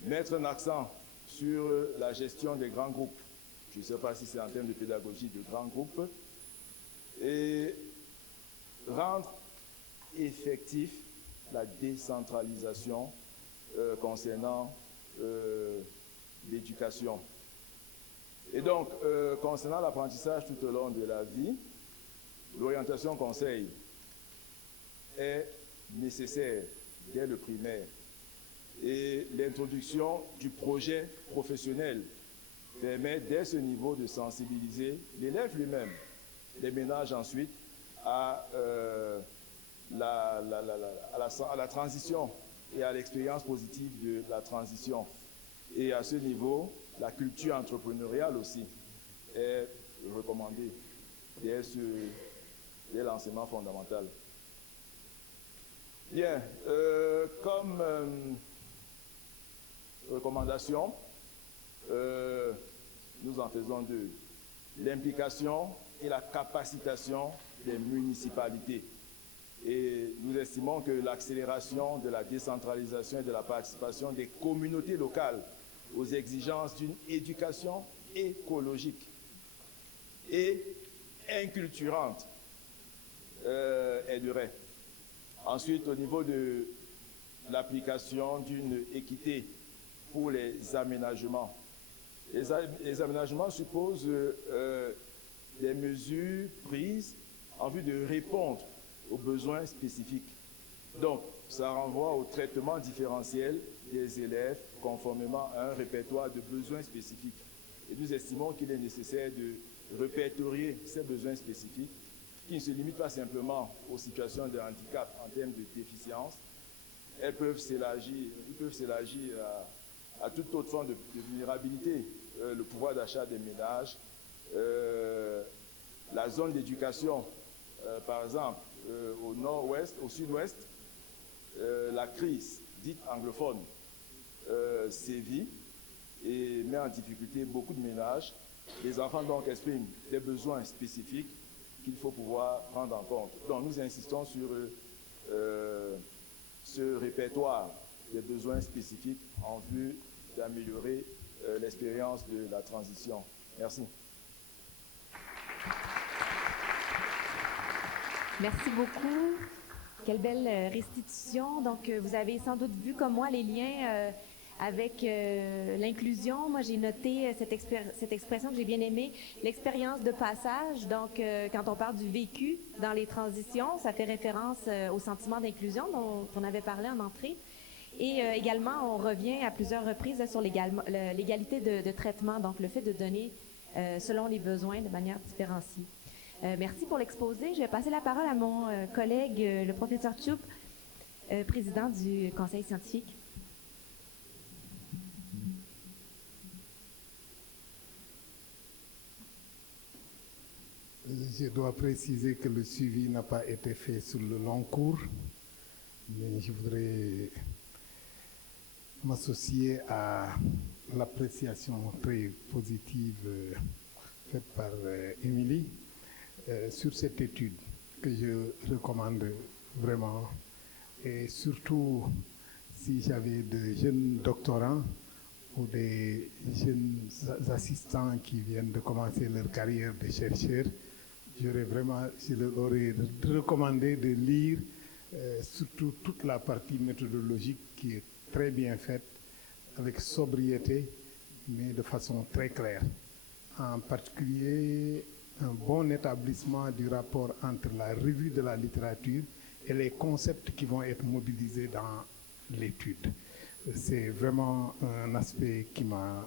mettre un accent sur la gestion des grands groupes. Je ne sais pas si c'est en termes de pédagogie de grands groupes. Et rendre effectif la décentralisation concernant l'éducation. Et donc, concernant l'apprentissage tout au long de la vie, l'orientation conseil est nécessaire dès le primaire. Et l'introduction du projet professionnel permet dès ce niveau de sensibiliser l'élève lui-même, les ménages ensuite, à la transition et à l'expérience positive de la transition. Et à ce niveau, la culture entrepreneuriale aussi est recommandée dès l'enseignement fondamental. Bien, comme recommandation, nous en faisons deux. L'implication et la capacitation des municipalités. Et nous estimons que l'accélération de la décentralisation et de la participation des communautés locales aux exigences d'une éducation écologique et inculturante aiderait. Ensuite, au niveau de l'application d'une équité pour les aménagements. Les aménagements supposent des mesures prises en vue de répondre aux besoins spécifiques. Donc, ça renvoie au traitement différentiel des élèves conformément à un répertoire de besoins spécifiques. Et nous estimons qu'il est nécessaire de répertorier ces besoins spécifiques qui ne se limitent pas simplement aux situations de handicap en termes de déficience. Ils peuvent s'élargir à toute autre forme de vulnérabilité, le pouvoir d'achat des ménages, la zone d'éducation, par exemple, au nord-ouest, au sud-ouest, la crise dite anglophone sévit et met en difficulté beaucoup de ménages. Les enfants donc expriment des besoins spécifiques qu'il faut pouvoir prendre en compte. Donc nous insistons sur ce répertoire des besoins spécifiques en vue d'améliorer l'expérience de la transition. Merci. Merci beaucoup. Quelle belle restitution. Donc, vous avez sans doute vu comme moi les liens avec l'inclusion. Moi, j'ai noté cette expression que j'ai bien aimée, l'expérience de passage. Donc, quand on parle du vécu dans les transitions, ça fait référence au sentiment d'inclusion dont on avait parlé en entrée. Et également, on revient à plusieurs reprises sur l'égalité de traitement, donc le fait de donner selon les besoins de manière différenciée. Merci pour l'exposé. Je vais passer la parole à mon collègue, le professeur Tchoup, président du Conseil scientifique. Je dois préciser que le suivi n'a pas été fait sur le long cours, mais je voudrais m'associer à l'appréciation très positive faite par Émilie sur cette étude que je recommande vraiment, et surtout si j'avais de jeunes doctorants ou des jeunes assistants qui viennent de commencer leur carrière de chercheurs, je leur aurais recommandé de lire surtout toute la partie méthodologique qui est très bien faite, avec sobriété, mais de façon très claire. En particulier, un bon établissement du rapport entre la revue de la littérature et les concepts qui vont être mobilisés dans l'étude. C'est vraiment un aspect qui m'a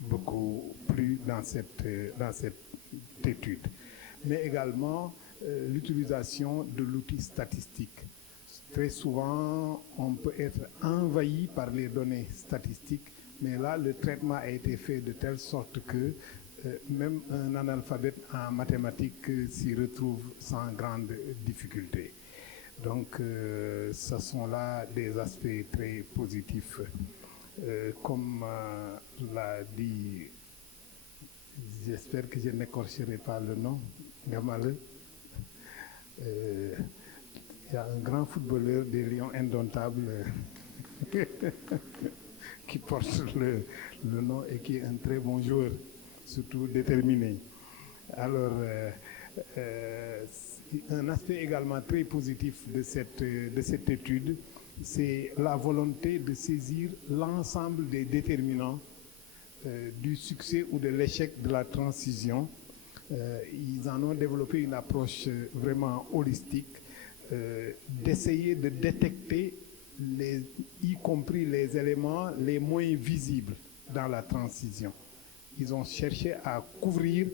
beaucoup plu dans cette étude. Mais également l'utilisation de l'outil statistique. Très souvent, on peut être envahi par les données statistiques, mais là, le traitement a été fait de telle sorte que même un analphabète en mathématiques s'y retrouve sans grande difficulté. Donc, ce sont là des aspects très positifs. Comme l'a dit, j'espère que je n'écorcherai pas le nom, Gamale. Il y a un grand footballeur des Lions indomptables qui porte le nom et qui est un très bon joueur, surtout déterminé. Alors, un aspect également très positif de cette étude, c'est la volonté de saisir l'ensemble des déterminants du succès ou de l'échec de la transition. Ils en ont développé une approche vraiment holistique, d'essayer de détecter y compris les éléments les moins visibles dans la transition. Ils ont cherché à couvrir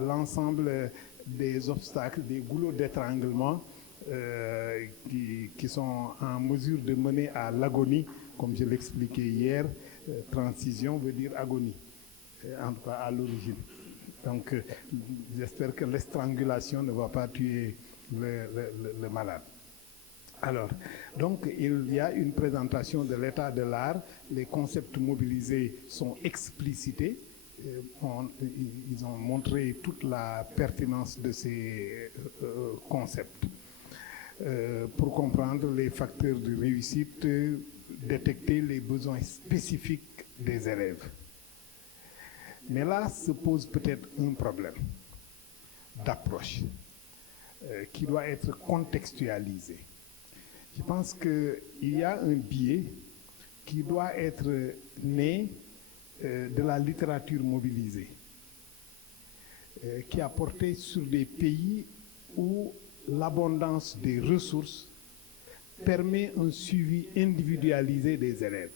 l'ensemble des obstacles, des goulots d'étranglement qui sont en mesure de mener à l'agonie, comme je l'expliquais hier. Transition veut dire agonie, en tout cas à l'origine. Donc j'espère que l'estrangulation ne va pas tuer le malade. Alors, donc il y a une présentation de l'état de l'art, les concepts mobilisés sont explicités, ils ont montré toute la pertinence de ces concepts. Pour comprendre les facteurs de réussite, détecter les besoins spécifiques des élèves. Mais là se pose peut-être un problème d'approche qui doit être contextualisé. Je pense qu'il y a un biais qui doit être né de la littérature mobilisée, qui a porté sur des pays où l'abondance des ressources permet un suivi individualisé des élèves.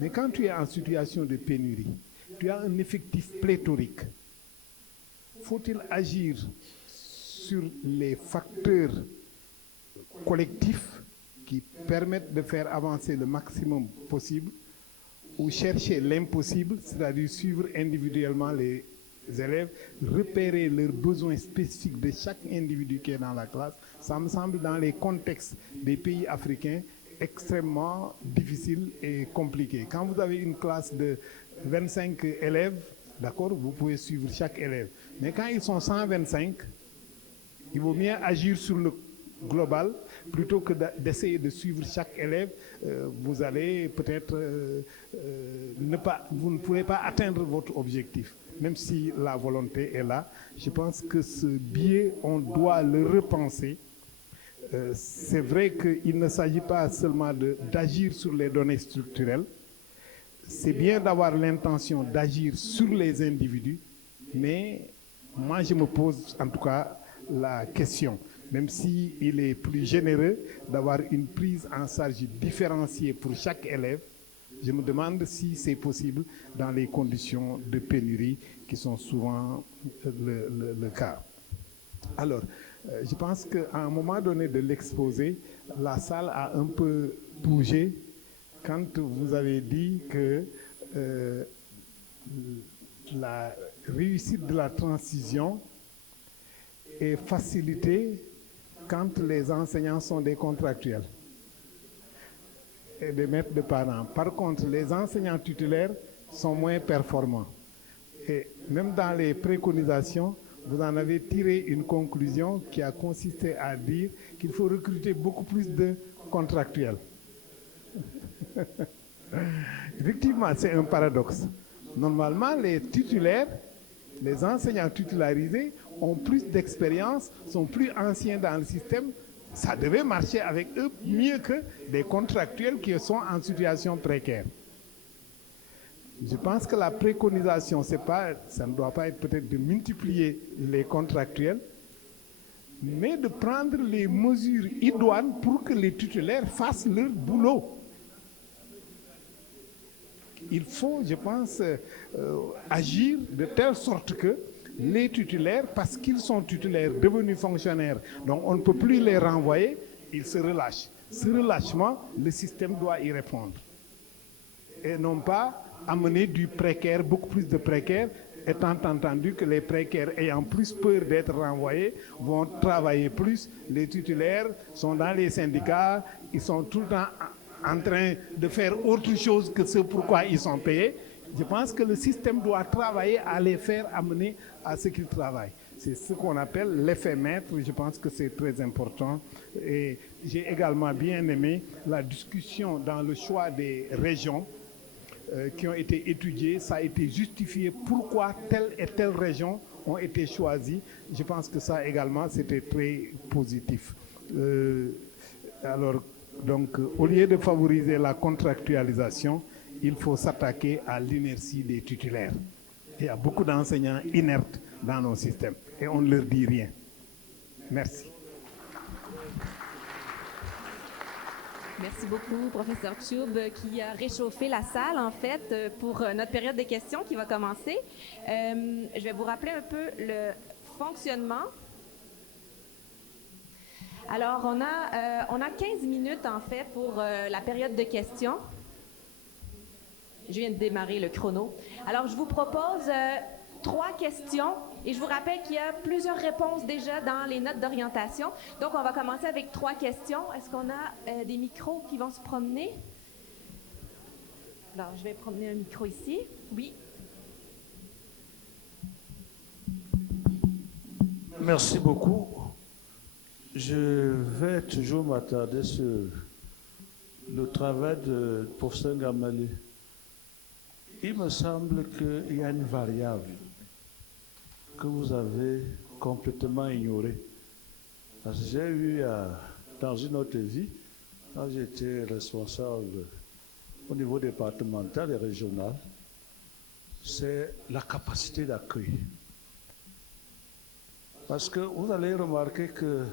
Mais quand tu es en situation de pénurie, tu as un effectif pléthorique. Faut-il agir sur les facteurs collectifs qui permettent de faire avancer le maximum possible ou chercher l'impossible, c'est-à-dire suivre individuellement les élèves, repérer leurs besoins spécifiques de chaque individu qui est dans la classe? Ça me semble, dans les contextes des pays africains, extrêmement difficile et compliqué. Quand vous avez une classe de 25 élèves, d'accord, vous pouvez suivre chaque élève. Mais quand ils sont 125, il vaut mieux agir sur le global plutôt que d'essayer de suivre chaque élève. Vous allez peut-être vous ne pourrez pas atteindre votre objectif, même si la volonté est là. Je pense que ce biais, on doit le repenser. C'est vrai qu'il ne s'agit pas seulement d'agir sur les données structurelles. C'est bien d'avoir l'intention d'agir sur les individus, mais moi je me pose en tout cas la question, même s'il est plus généreux d'avoir une prise en charge différenciée pour chaque élève, je me demande si c'est possible dans les conditions de pénurie qui sont souvent le cas. Alors, je pense qu'à un moment donné de l'exposé, la salle a un peu bougé quand vous avez dit que la réussite de la transition est facilitée quand les enseignants sont des contractuels et des maîtres de parents. Par contre, les enseignants titulaires sont moins performants. Et même dans les préconisations, vous en avez tiré une conclusion qui a consisté à dire qu'il faut recruter beaucoup plus de contractuels. Effectivement, c'est un paradoxe. Normalement, les titulaires, les enseignants titularisés ont plus d'expérience, sont plus anciens dans le système. Ça devait marcher avec eux mieux que des contractuels qui sont en situation précaire. Je pense que la préconisation, ça ne doit pas être peut-être de multiplier les contractuels, mais de prendre les mesures idoines pour que les titulaires fassent leur boulot. Il faut, je pense, agir de telle sorte que les titulaires, parce qu'ils sont titulaires devenus fonctionnaires, donc on ne peut plus les renvoyer, ils se relâchent. Ce relâchement, le système doit y répondre. Et non pas amener du précaire, beaucoup plus de précaires, étant entendu que les précaires ayant plus peur d'être renvoyés vont travailler plus. Les titulaires sont dans les syndicats, ils sont tout le temps en train de faire autre chose que ce pourquoi ils sont payés. Je pense que le système doit travailler à les faire amener à ce qu'ils travaillent. C'est ce qu'on appelle l'effet maître. Je pense que c'est très important. Et j'ai également bien aimé la discussion dans le choix des régions qui ont été étudiées. Ça a été justifié pourquoi telle et telle région ont été choisies. Je pense que ça également, c'était très positif. Alors, donc, au lieu de favoriser la contractualisation, il faut s'attaquer à l'inertie des titulaires. Il y a beaucoup d'enseignants inertes dans nos systèmes et on ne leur dit rien. Merci. Merci beaucoup, professeur Tchoub, qui a réchauffé la salle, en fait, pour notre période de questions qui va commencer. Je vais vous rappeler un peu le fonctionnement. Alors, on a 15 minutes, en fait, pour la période de questions. Je viens de démarrer le chrono. Alors, je vous propose 3 questions et je vous rappelle qu'il y a plusieurs réponses déjà dans les notes d'orientation. Donc, on va commencer avec 3 questions. Est-ce qu'on a des micros qui vont se promener? Alors, je vais promener un micro ici. Oui. Merci beaucoup. Je vais toujours m'attarder sur le travail de professeur Gamali. Il me semble qu'il y a une variable que vous avez complètement ignorée. Parce que j'ai eu dans une autre vie, quand j'étais responsable au niveau départemental et régional, c'est la capacité d'accueil. Parce que vous allez remarquer que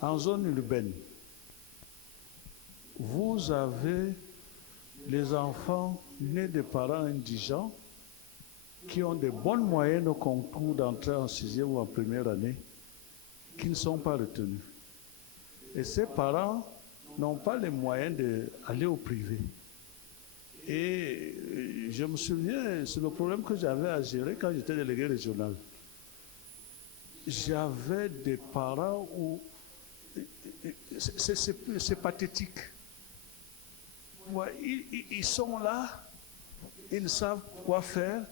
en zone urbaine, vous avez les enfants nés de parents indigents qui ont de bonnes moyennes au concours d'entrée en 6e ou en première année, qui ne sont pas retenus. Et ces parents n'ont pas les moyens d'aller au privé. Et je me souviens, c'est le problème que j'avais à gérer quand j'étais délégué régional. J'avais des parents où c'est pathétique. Ouais, ils sont là, ils ne savent quoi faire.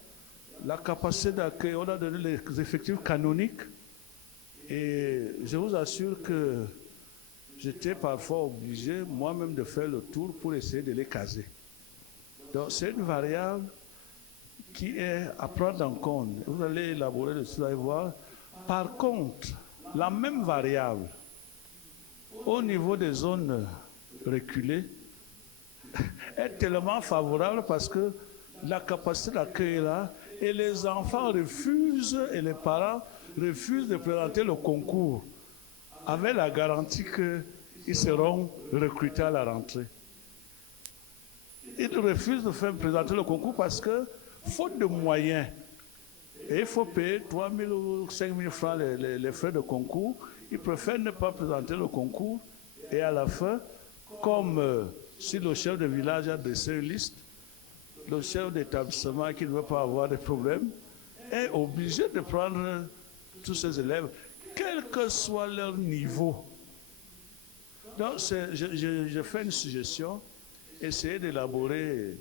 La capacité d'accueil, on a donné les effectifs canoniques. Et je vous assure que j'étais parfois obligé moi-même de faire le tour pour essayer de les caser. Donc c'est une variable qui est à prendre en compte. Vous allez élaborer de cela et voir. Par contre, la même variable au niveau des zones reculées est tellement favorable parce que la capacité d'accueil est là et les enfants refusent et les parents refusent de présenter le concours avec la garantie qu'ils seront recrutés à la rentrée. Ils refusent de faire présenter le concours parce que, faute de moyens, et il faut payer 3 000 ou 5 000 francs les frais de concours, ils préfèrent ne pas présenter le concours et à la fin, comme si le chef de village a dressé une liste, le chef d'établissement qui ne veut pas avoir de problème est obligé de prendre tous ses élèves, quel que soit leur niveau. Donc, je fais une suggestion, essayez d'élaborer,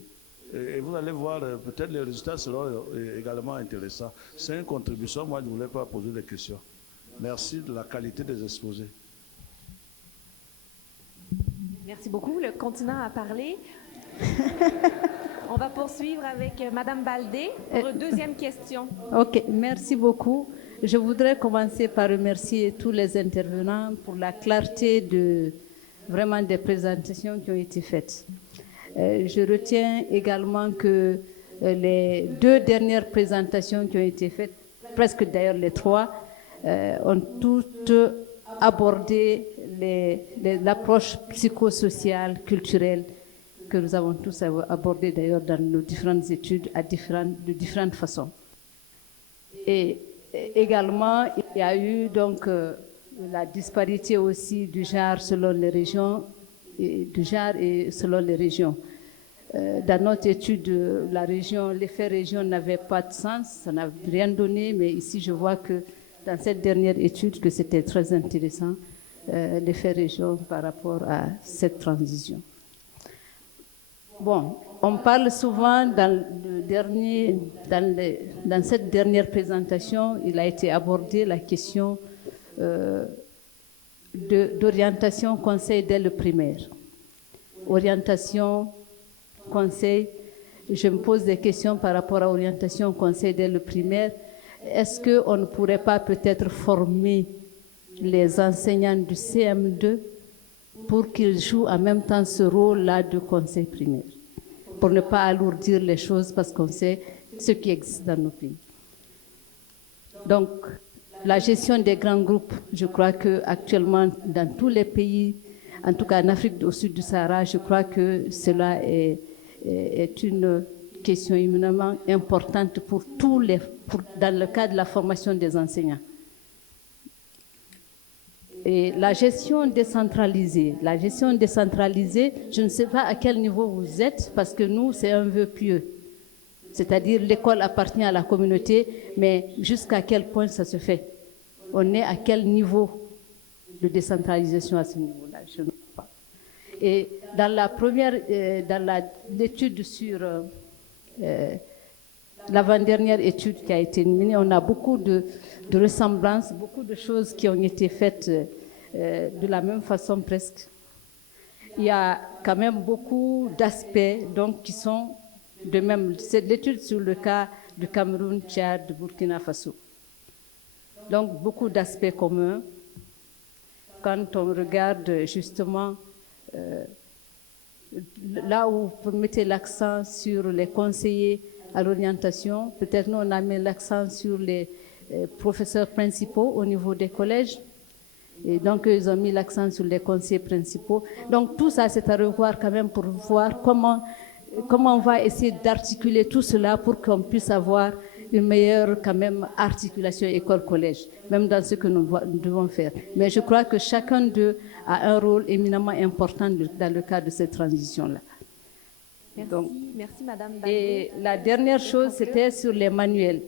et vous allez voir, peut-être les résultats seront également intéressants. C'est une contribution, moi je ne voulais pas poser des questions. Merci de la qualité des exposés. Merci beaucoup. Le continent a parlé. On va poursuivre avec Madame Baldé pour une deuxième question. Ok, merci beaucoup. Je voudrais commencer par remercier tous les intervenants pour la clarté vraiment des présentations qui ont été faites. Je retiens également que les 2 dernières présentations qui ont été faites, presque d'ailleurs les 3, ont toutes abordé l'approche psychosociale, culturelle, que nous avons tous abordé d'ailleurs dans nos différentes études de différentes façons. Et également, il y a eu donc la disparité aussi du genre selon les régions, et selon les régions. Dans notre étude, l'effet région n'avait pas de sens, ça n'a rien donné, mais ici je vois que dans cette dernière étude que c'était très intéressant, l'effet région par rapport à cette transition. Bon, on parle souvent dans cette dernière présentation, il a été abordé la question d'orientation conseil dès le primaire. Orientation, conseil, je me pose des questions par rapport à orientation conseil dès le primaire. Est-ce qu'on ne pourrait pas peut-être former les enseignants du CM2 pour qu'ils jouent en même temps ce rôle-là de conseil primaire, pour ne pas alourdir les choses parce qu'on sait ce qui existe dans nos pays. Donc, la gestion des grands groupes, je crois qu'actuellement, dans tous les pays, en tout cas en Afrique au sud du Sahara, je crois que cela est une question éminemment importante dans le cadre de la formation des enseignants. Et la gestion décentralisée, je ne sais pas à quel niveau vous êtes, parce que nous, c'est un vœu pieux. C'est-à-dire l'école appartient à la communauté, mais jusqu'à quel point ça se fait? On est à quel niveau de décentralisation à ce niveau-là? Je ne sais pas. Et dans l'étude sur l'avant-dernière étude qui a été menée, on a beaucoup de ressemblances, beaucoup de choses qui ont été faites de la même façon presque. Il y a quand même beaucoup d'aspects donc, qui sont de même. C'est l'étude sur le cas du Cameroun, Tchad, de Burkina Faso. Donc beaucoup d'aspects communs. Quand on regarde justement là où vous mettez l'accent sur les conseillers à l'orientation, peut-être nous on a mis l'accent sur les professeurs principaux au niveau des collèges, Et donc, ils ont mis l'accent sur les conseillers principaux. Donc, tout ça, c'est à revoir quand même pour voir comment on va essayer d'articuler tout cela pour qu'on puisse avoir une meilleure quand même articulation école-collège, même dans ce que nous devons faire. Mais je crois que chacun d'eux a un rôle éminemment important dans le cadre de cette transition-là. Merci, Donc, merci Madame Baldé. Et la dernière chose, c'était sur les manuels.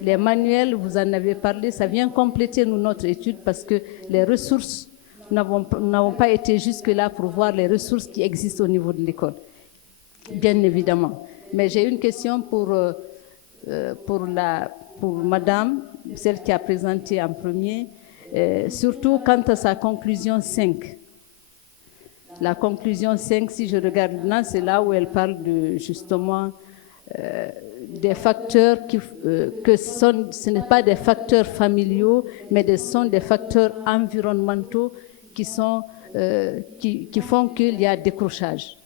Les manuels, vous en avez parlé, ça vient compléter notre étude parce que les ressources, nous n'avons pas été jusque-là pour voir les ressources qui existent au niveau de l'école, bien évidemment. Mais j'ai une question pour Madame, celle qui a présenté en premier, surtout quant à sa conclusion 5. La conclusion 5, si je regarde maintenant, c'est là où elle parle de justement des facteurs ce n'est pas des facteurs familiaux, mais ce sont des facteurs environnementaux qui font qu'il y a décrochage.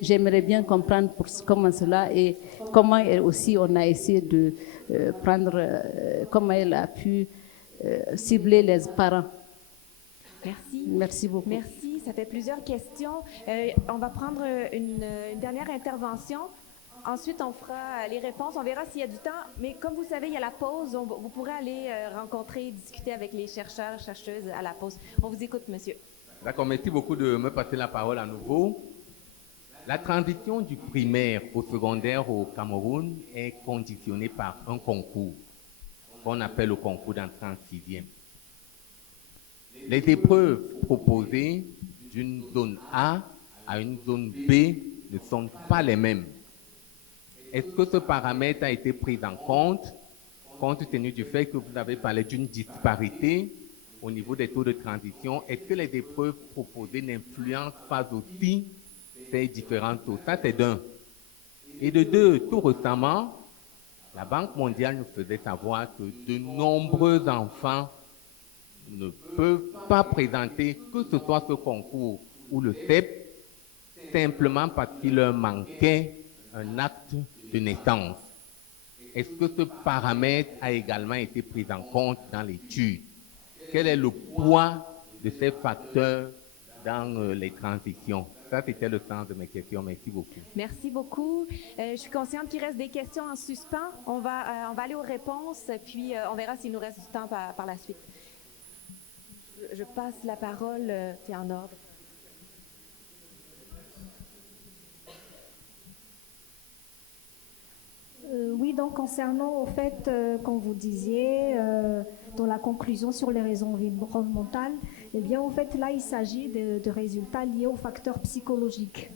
J'aimerais bien comprendre comment cela et comment aussi on a essayé de comment elle a pu cibler les parents. Merci. Merci beaucoup. Merci. Ça fait plusieurs questions. On va prendre une dernière intervention. Ensuite, on fera les réponses. On verra s'il y a du temps. Mais comme vous savez, il y a la pause. Vous pourrez aller rencontrer, discuter avec les chercheurs, chercheuses à la pause. On vous écoute, monsieur. D'accord. Merci beaucoup de me passer la parole à nouveau. La transition du primaire au secondaire au Cameroun est conditionnée par un concours qu'on appelle le concours d'entrée en sixième. Les épreuves proposées d'une zone A à une zone B ne sont pas les mêmes. Est-ce que ce paramètre a été pris en compte tenu du fait que vous avez parlé d'une disparité au niveau des taux de transition? Est-ce que les épreuves proposées n'influencent pas aussi ces différents taux? Ça, c'est d'un. Et de deux, tout récemment, la Banque mondiale nous faisait savoir que de nombreux enfants ne peuvent pas présenter que ce soit ce concours ou le CEP, simplement parce qu'il leur manquait un acte de naissance. Est-ce que ce paramètre a également été pris en compte dans l'étude? Quel est le poids de ces facteurs dans les transitions? Ça, c'était le sens de mes questions. Merci beaucoup. Merci beaucoup. Je suis consciente qu'il reste des questions en suspens. On va aller aux réponses, puis on verra s'il nous reste du temps par la suite. Je passe la parole, c'est en ordre. Oui, donc concernant au fait, comme vous disiez, dans la conclusion sur les raisons environnementales, eh bien au fait là il s'agit de résultats liés aux facteurs psychologiques.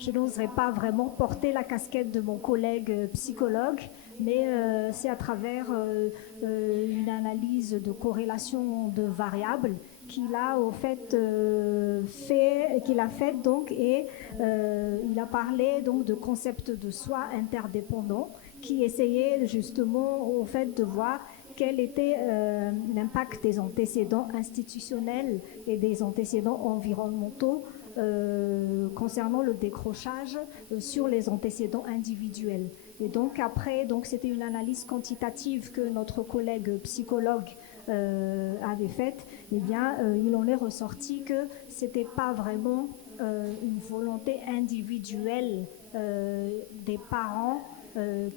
Je n'oserais pas vraiment porter la casquette de mon collègue psychologue, mais c'est à travers une analyse de corrélation de variables qu'il a au fait fait donc, et il a parlé donc de concept de soi interdépendant qui essayait justement au fait de voir quel était l'impact des antécédents institutionnels et des antécédents environnementaux concernant le décrochage sur les antécédents individuels. Et donc après, c'était une analyse quantitative que notre collègue psychologue avait faite. Eh bien, il en est ressorti que c'était pas vraiment une volonté individuelle des parents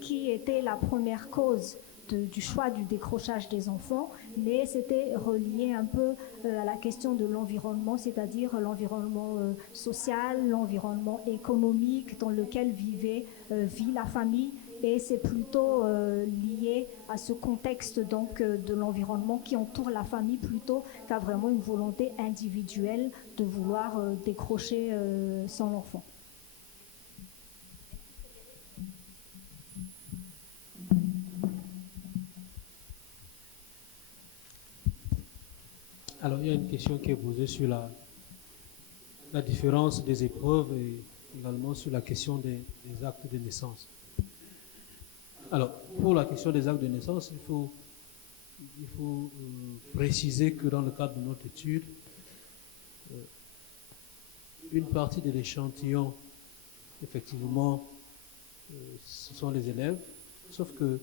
qui était la première cause du choix du décrochage des enfants, mais c'était relié un peu à la question de l'environnement, c'est-à-dire l'environnement social, l'environnement économique dans lequel vit la famille, et c'est plutôt lié à ce contexte donc de l'environnement qui entoure la famille plutôt qu'à vraiment une volonté individuelle de vouloir décrocher son enfant. Alors, il y a une question qui est posée sur la différence des épreuves et également sur la question des actes de naissance. Alors, pour la question des actes de naissance, il faut préciser que dans le cadre de notre étude, une partie de l'échantillon, effectivement, ce sont les élèves, sauf que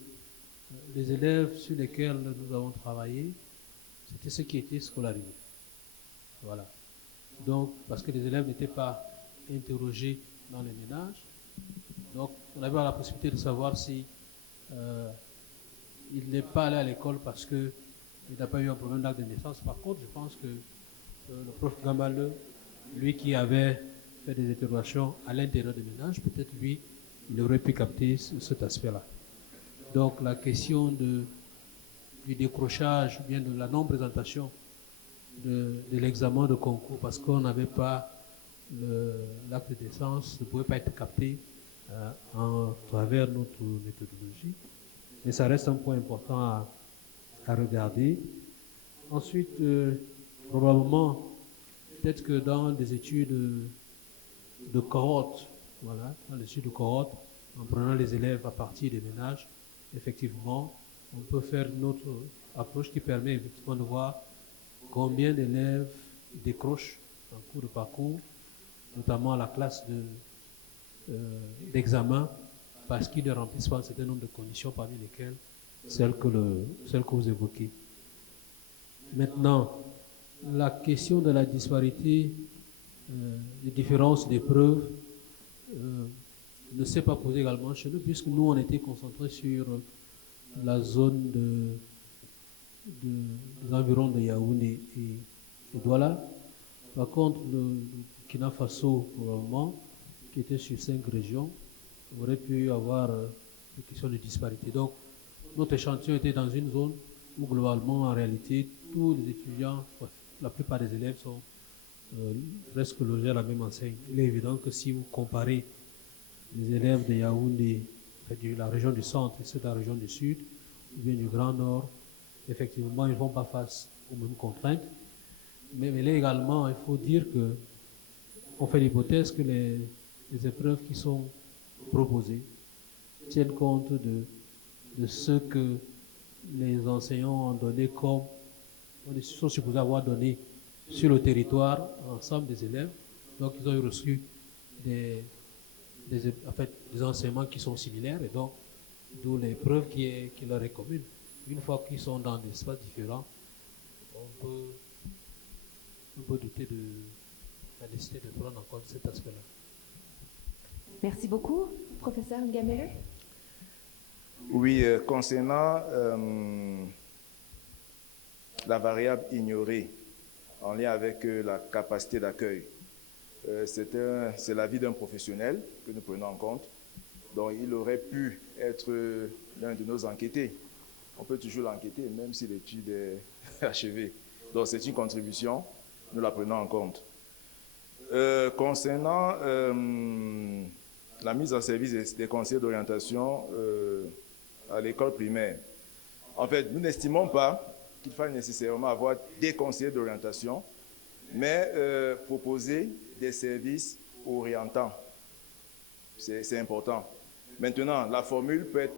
les élèves sur lesquels nous avons travaillé, c'était ceux qui étaient scolarisés. Voilà. Donc, parce que les élèves n'étaient pas interrogés dans les ménages. Donc, on avait la possibilité de savoir si il n'est pas allé à l'école parce qu'il n'a pas eu un problème d'acte de naissance. Par contre, je pense que le prof Gamale, lui qui avait fait des interrogations à l'intérieur des ménages, peut-être lui, il aurait pu capter cet aspect-là. Donc, la question du décrochage, ou bien de la non-présentation de l'examen de concours, parce qu'on n'avait pas l'acte de naissance, ne pouvait pas être capté en travers notre méthodologie. Mais ça reste un point important à regarder. Ensuite, probablement, peut-être que dans des études de cohorte, voilà, dans les études de cohorte, en prenant les élèves à partir des ménages, effectivement, on peut faire une autre approche qui permet effectivement de voir combien d'élèves décrochent en cours de parcours, notamment à la classe d'examen, parce qu'ils ne remplissent pas un certain nombre de conditions, parmi lesquelles celles que vous évoquez. Maintenant, la question de la disparité des différences d'épreuves ne s'est pas posée également chez nous, puisque nous, on était concentrés sur la zone des environs de Yaoundé et Douala. Par contre, le Burkina Faso, probablement, qui était sur 5 régions, aurait pu avoir une question de disparité. Donc, notre échantillon était dans une zone où, globalement, en réalité, tous les étudiants, la plupart des élèves sont presque logés à la même enseigne. Il est évident que si vous comparez les élèves de Yaoundé, de la région du centre et ceux de la région du sud, ou bien du Grand Nord, effectivement, ils ne font pas face aux mêmes contraintes. Mais là également, il faut dire qu'on fait l'hypothèse que les épreuves qui sont proposées tiennent compte de ce que les enseignants ont donné comme, ils sont supposés avoir donné sur le territoire ensemble des élèves. Donc, ils ont reçu des enseignements qui sont similaires, et donc, d'où l'épreuve qui leur est commune. Une fois qu'ils sont dans des espaces différents, on peut douter de la nécessité de prendre en compte cet aspect-là. Merci beaucoup, professeur Gamele. Oui, concernant la variable ignorée en lien avec la capacité d'accueil, c'est l'avis d'un professionnel que nous prenons en compte. Donc, il aurait pu être l'un de nos enquêtés. On peut toujours l'enquêter, même si l'étude est achevée. Donc, c'est une contribution, nous la prenons en compte. Concernant la mise en service des conseillers d'orientation à l'école primaire, en fait, nous n'estimons pas qu'il faille nécessairement avoir des conseillers d'orientation, mais proposer des services orientants. C'est important. Maintenant, la formule peut être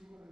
souvent